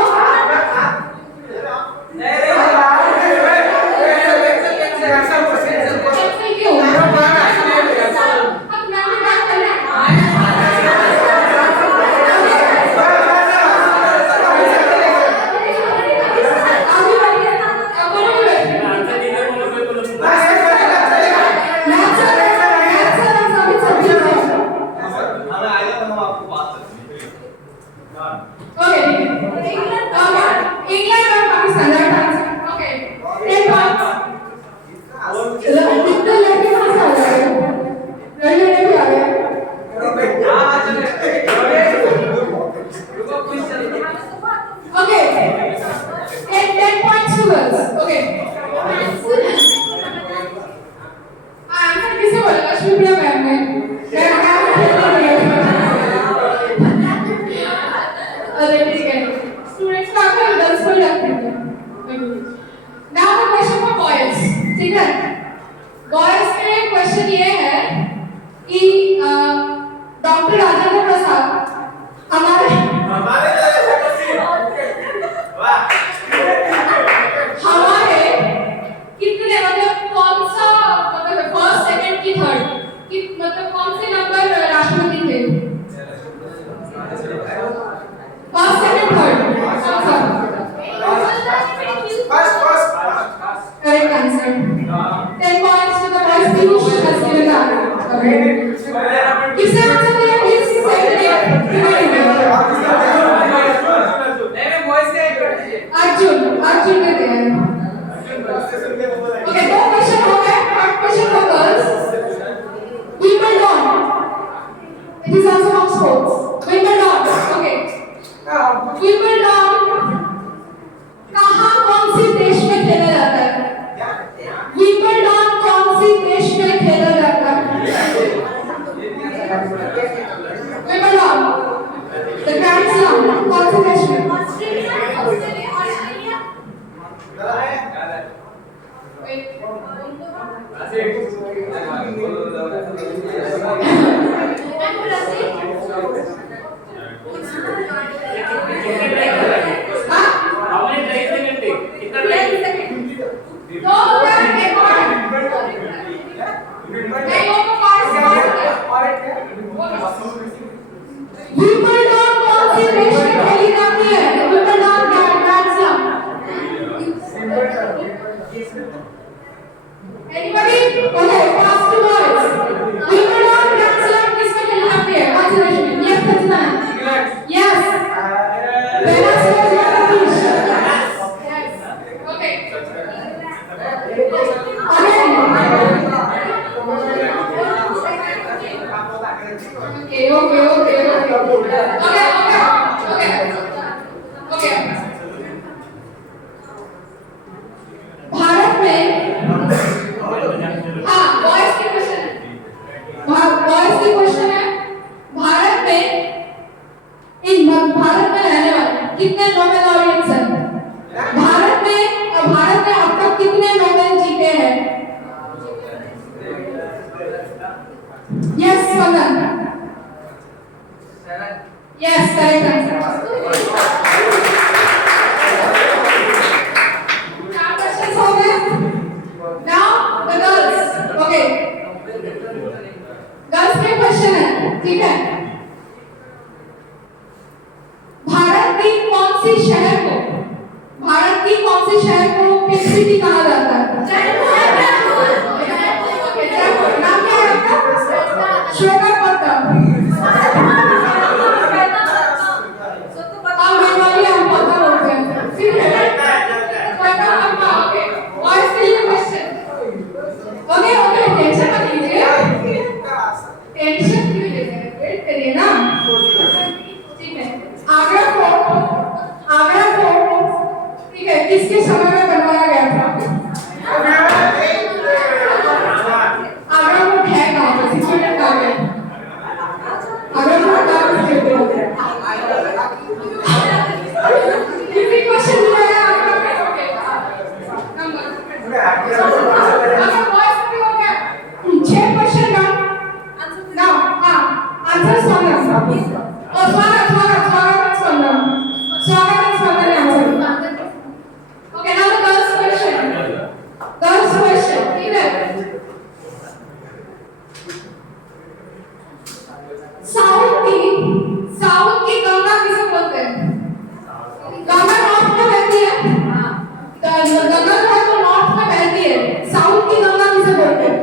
Okay, दो क्वेश्चन हो गए. Third question for girls. Wimbledon. It is also from sports. Wimbledon. Okay. Wimbledon कहाँ कौन सी देश में खेला जाता है? विंबलडॉन कौन सी देश में खेला जाता है? विंबलडॉन द ग्रैंड स्लैम कौन से देश में? ऑस्ट्रेलिया ऑस्ट्रेलिया ऑस्ट्रेलिया विंबलडॉन कौन सी देश में खेली जाती है? Wimbledon grand slam. Anybody? Okay, pass to boys. Wimbledon Grand Slam किसमें खेली जाती है? कौन सी देश में? Yes, that's right. Yes. Bansal Yes. Okay. Again. Okay. Bharat में हाँ बॉयज की क्वेश्चन है. बॉयज की क्वेश्चन है. भारत में रहने वाले कितने नोबेल लॉरिएट्स हैं? भारत में अब तक कितने नोबेल जीते हैं? यस स्पंदन. Yes correct answer. Now the girls. Okay. Girls के क्वेश्चन है. ठीक है. भारत की कौन सी शहर को पिंक सिटी कहा जाता है? नाम क्या है आपका? श्वेता. हम बंगाली हम पता बोलते हैं. ठीक है. Boys के लिए क्वेश्चन. ओके टेंशन मत लीजिए. टेंशन क्यों ले रहे हैं? वेट करिए ना. ठीक है. आगरा फोर्ट ठीक है किसके समय में बनवाया गया था? आगरा फोर्ट है कहाँ पे? सिचुएटेड कहाँ पे? आगरा फोर्ट कहाँ पे सिचुएटेड है? किसी क्वेश्चन दिया है आगरा में? Okay number. अगर बॉयज भी हो गया 6 question done. Now answer Spandan. स्वागत Spandan answer. Okay now the girls question. ठीक है. साउथ की गंगा किसे बोलते हैं? गंगा नॉर्थ में बहती है. गंगा जो है वो नॉर्थ में बहती है. साउथ की गंगा किसे बोलते हैं?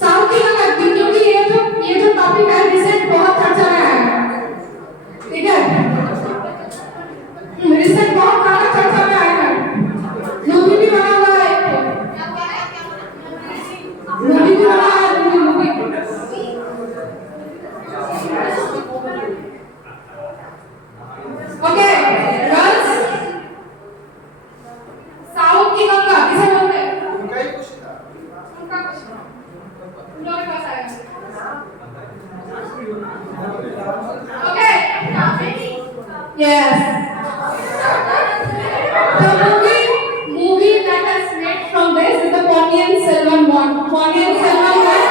साउथ की गंगा क्योंकि ये जो टॉपिक है रिसेंट बहुत चर्चा में आया है. ठीक है. रिसेंट बहुत ज्यादा चर्चा में आया है. मूवी भी बना हुआ है. मूवी भी बना है. Movie okay girls. साउथ की गंगा किसे बोलते हैं? उनका क्वेश्चन उन लोगों के पास आएगा. Okay yes. The movie that has made from this is the Ponniyin Selvan one. Ponniyin Selvan one.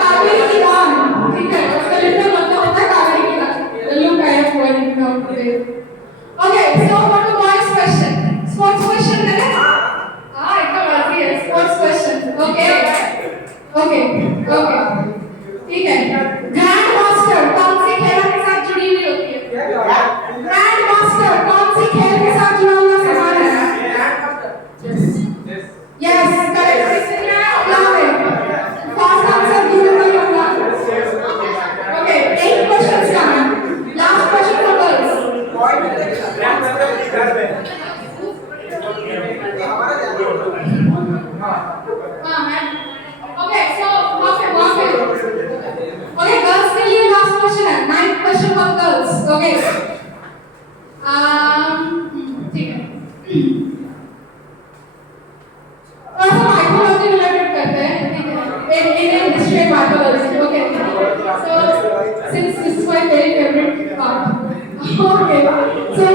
Kaveri की धाम. ठीक है. उसका लिटरल मतलब होता है कावेरी की धाम. The look I have pointed out today. Okay, so what the boys question? Sports question है ना? एकदम आती है. Sports question. Okay. ठीक है. ग्रैंड मास्टर कौन सी खेल के साथ जुड़ी हुई होती है? ग्रैंड मास्टर कौन सी खेल के साथ जुड़ा हुआ सामान है? Yes correct. bansals. Okay. ठीक है. थोड़ा सा mythology related करते हैं. ठीक है. Indian history and mythology. Okay. So since this is my very favorite part. Okay. So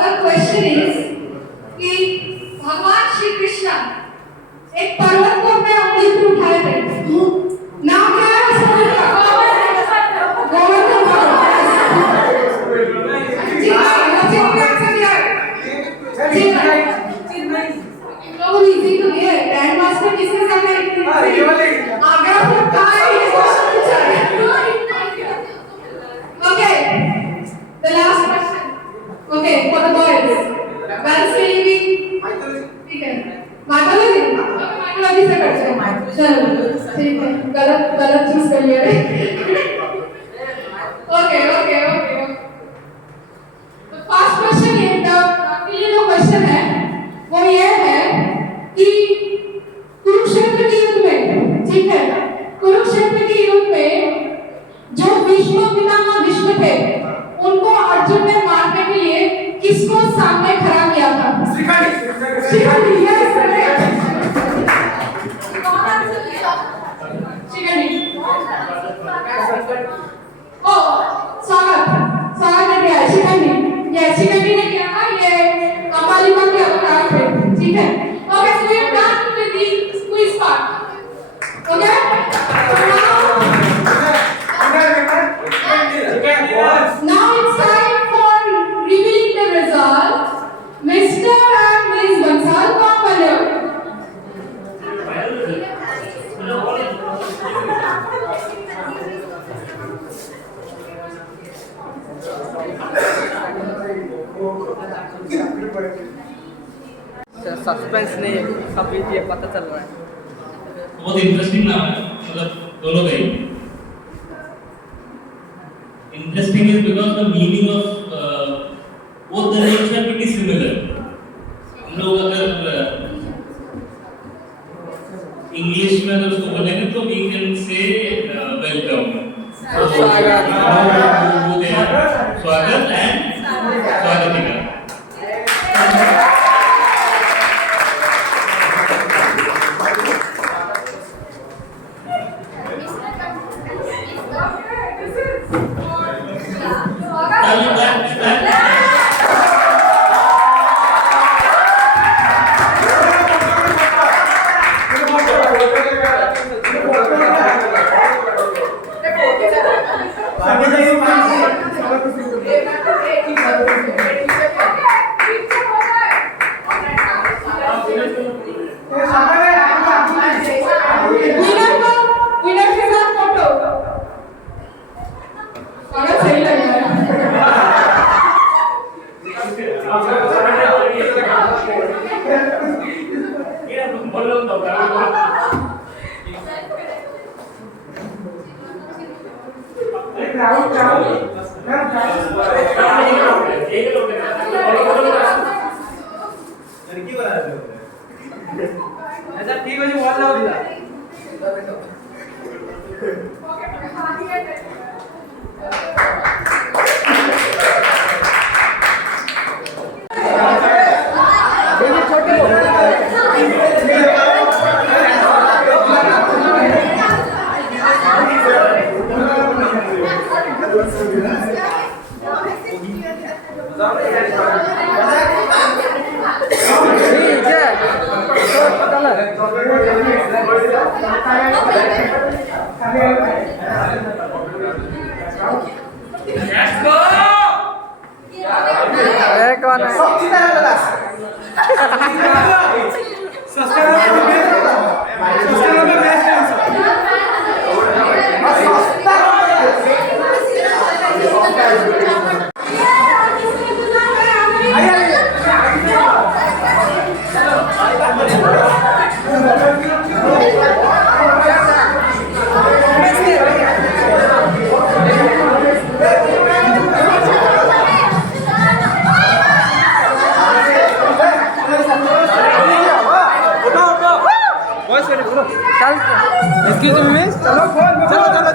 the question is कि भगवान श्री कृष्ण एक पर्वत को अपने उंगली पर उठाए थे. नाम क्या है उस पर्वत का? गोवर्धन पर्वत. इजी तो ये ग्रैंड मास्टर किसके सामने आगरा पर कहाँ है ये क्वेश्चन पूछा है. Okay, the last question. Okay, for the boys. Balance maybe. ठीक है. mythology. mythology से करते हैं. चलो ठीक है. गलत चूज कर लिया है. Okay. The first question है ये जो क्वेश्चन है वो ये है कि कुरुक्षेत्र के युद्ध में, ठीक है, कुरुक्षेत्र के युद्ध में जो भीष्म पितामह भीष्म थे उनको अर्जुन ने मारने के लिए किसको सामने खड़ा किया था? श्रीखंडी. यस श्रीखंडी. ओ स्वागत ने किया शिखंडी. ये शिखंडी ने किया था. ये अम्बालिका के अवतार थे. ठीक है. Okay, so we are done with the quiz part. Okay, now it's time for revealing the result. Mr. and Ms. Bansal, कौन बने हो? सस्पेंस नहीं है, अभी ये पता चल रहा है. बहुत इंटरेस्टिंग नाम है, मतलब दोनों का ही. Interesting is because the meaning of both the names are pretty similar. हम लोग अगर इंग्लिश में अगर उसको बोलेंगे तो we can say welcome. स्वागत and स्वागतिका.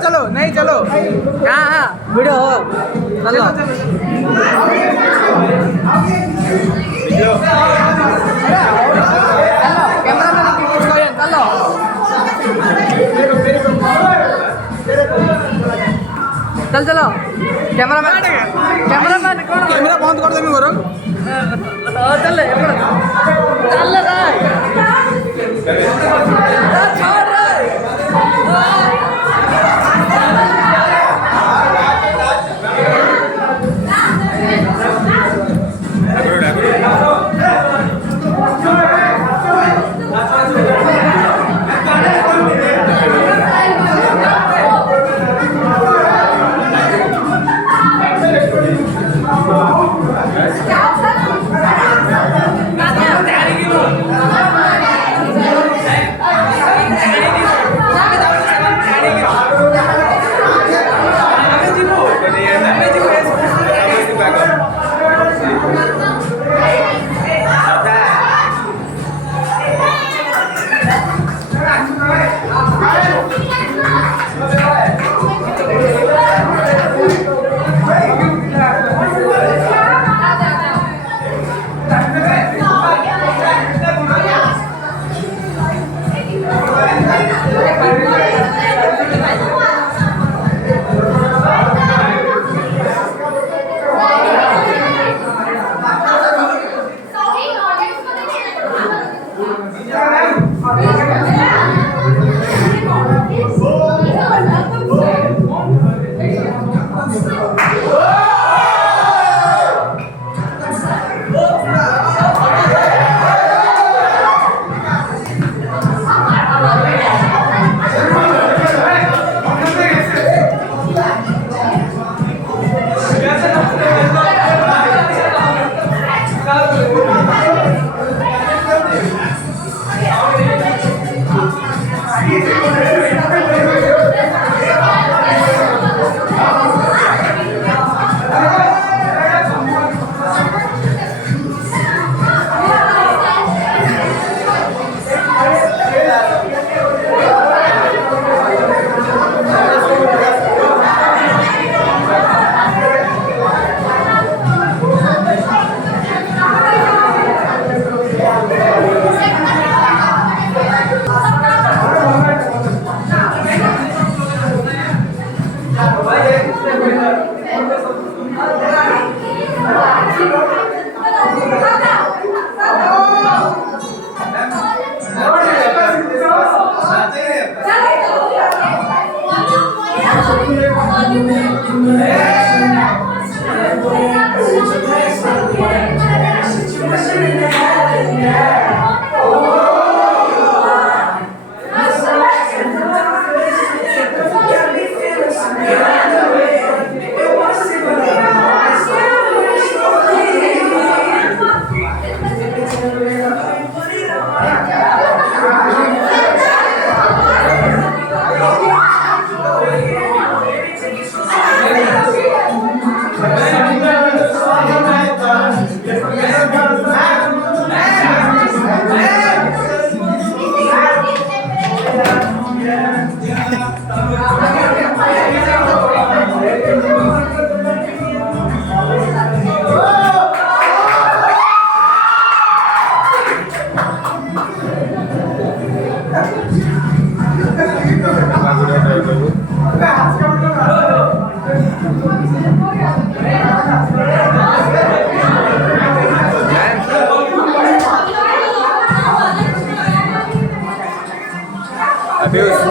चलो नहीं चलो हाँ वीडियो हो चलो चल चलो कैमरा बंद कर देबी बरं चल चल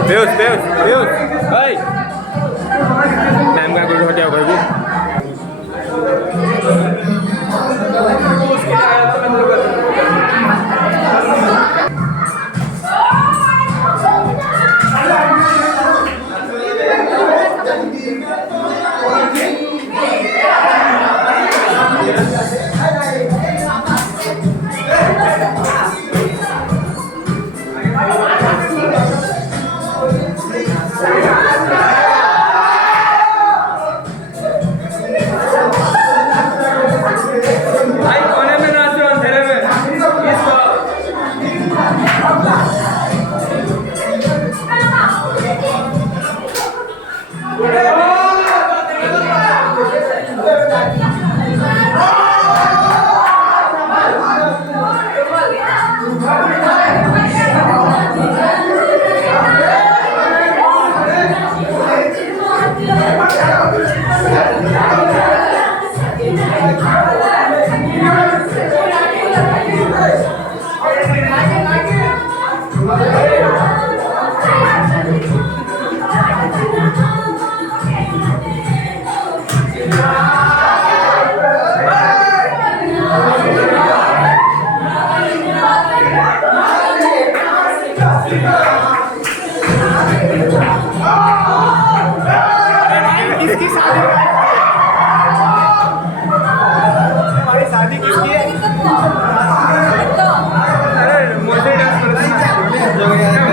Deus, vai! Nam ga guru hotel kau bu. किसकी शादी हमारी शादी किसकी है? अरे मोसे डांस करते हैं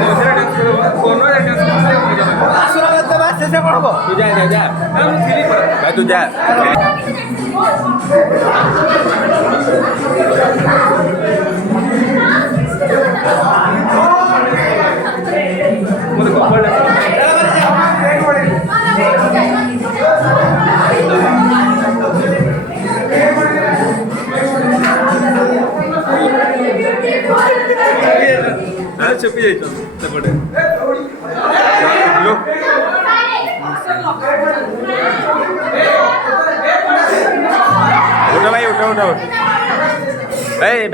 मोसे डांस करो कौन वाला डांस करते हैं आसुरा लगता है से पढ़ो तू जा हम खेली पर भाई तू जा मुझे कपड़ा चुपी जाइए सेपटे उठो भाई उठो उठो भाई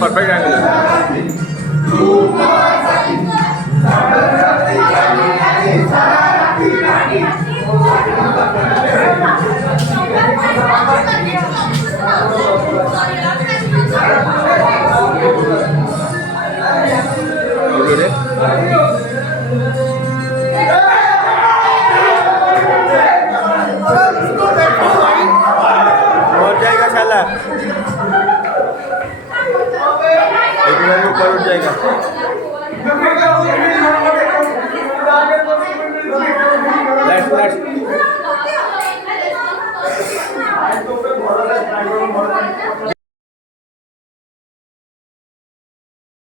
परफेक्ट एंगल और जाएगा शाला ऊपर उठ जाएगा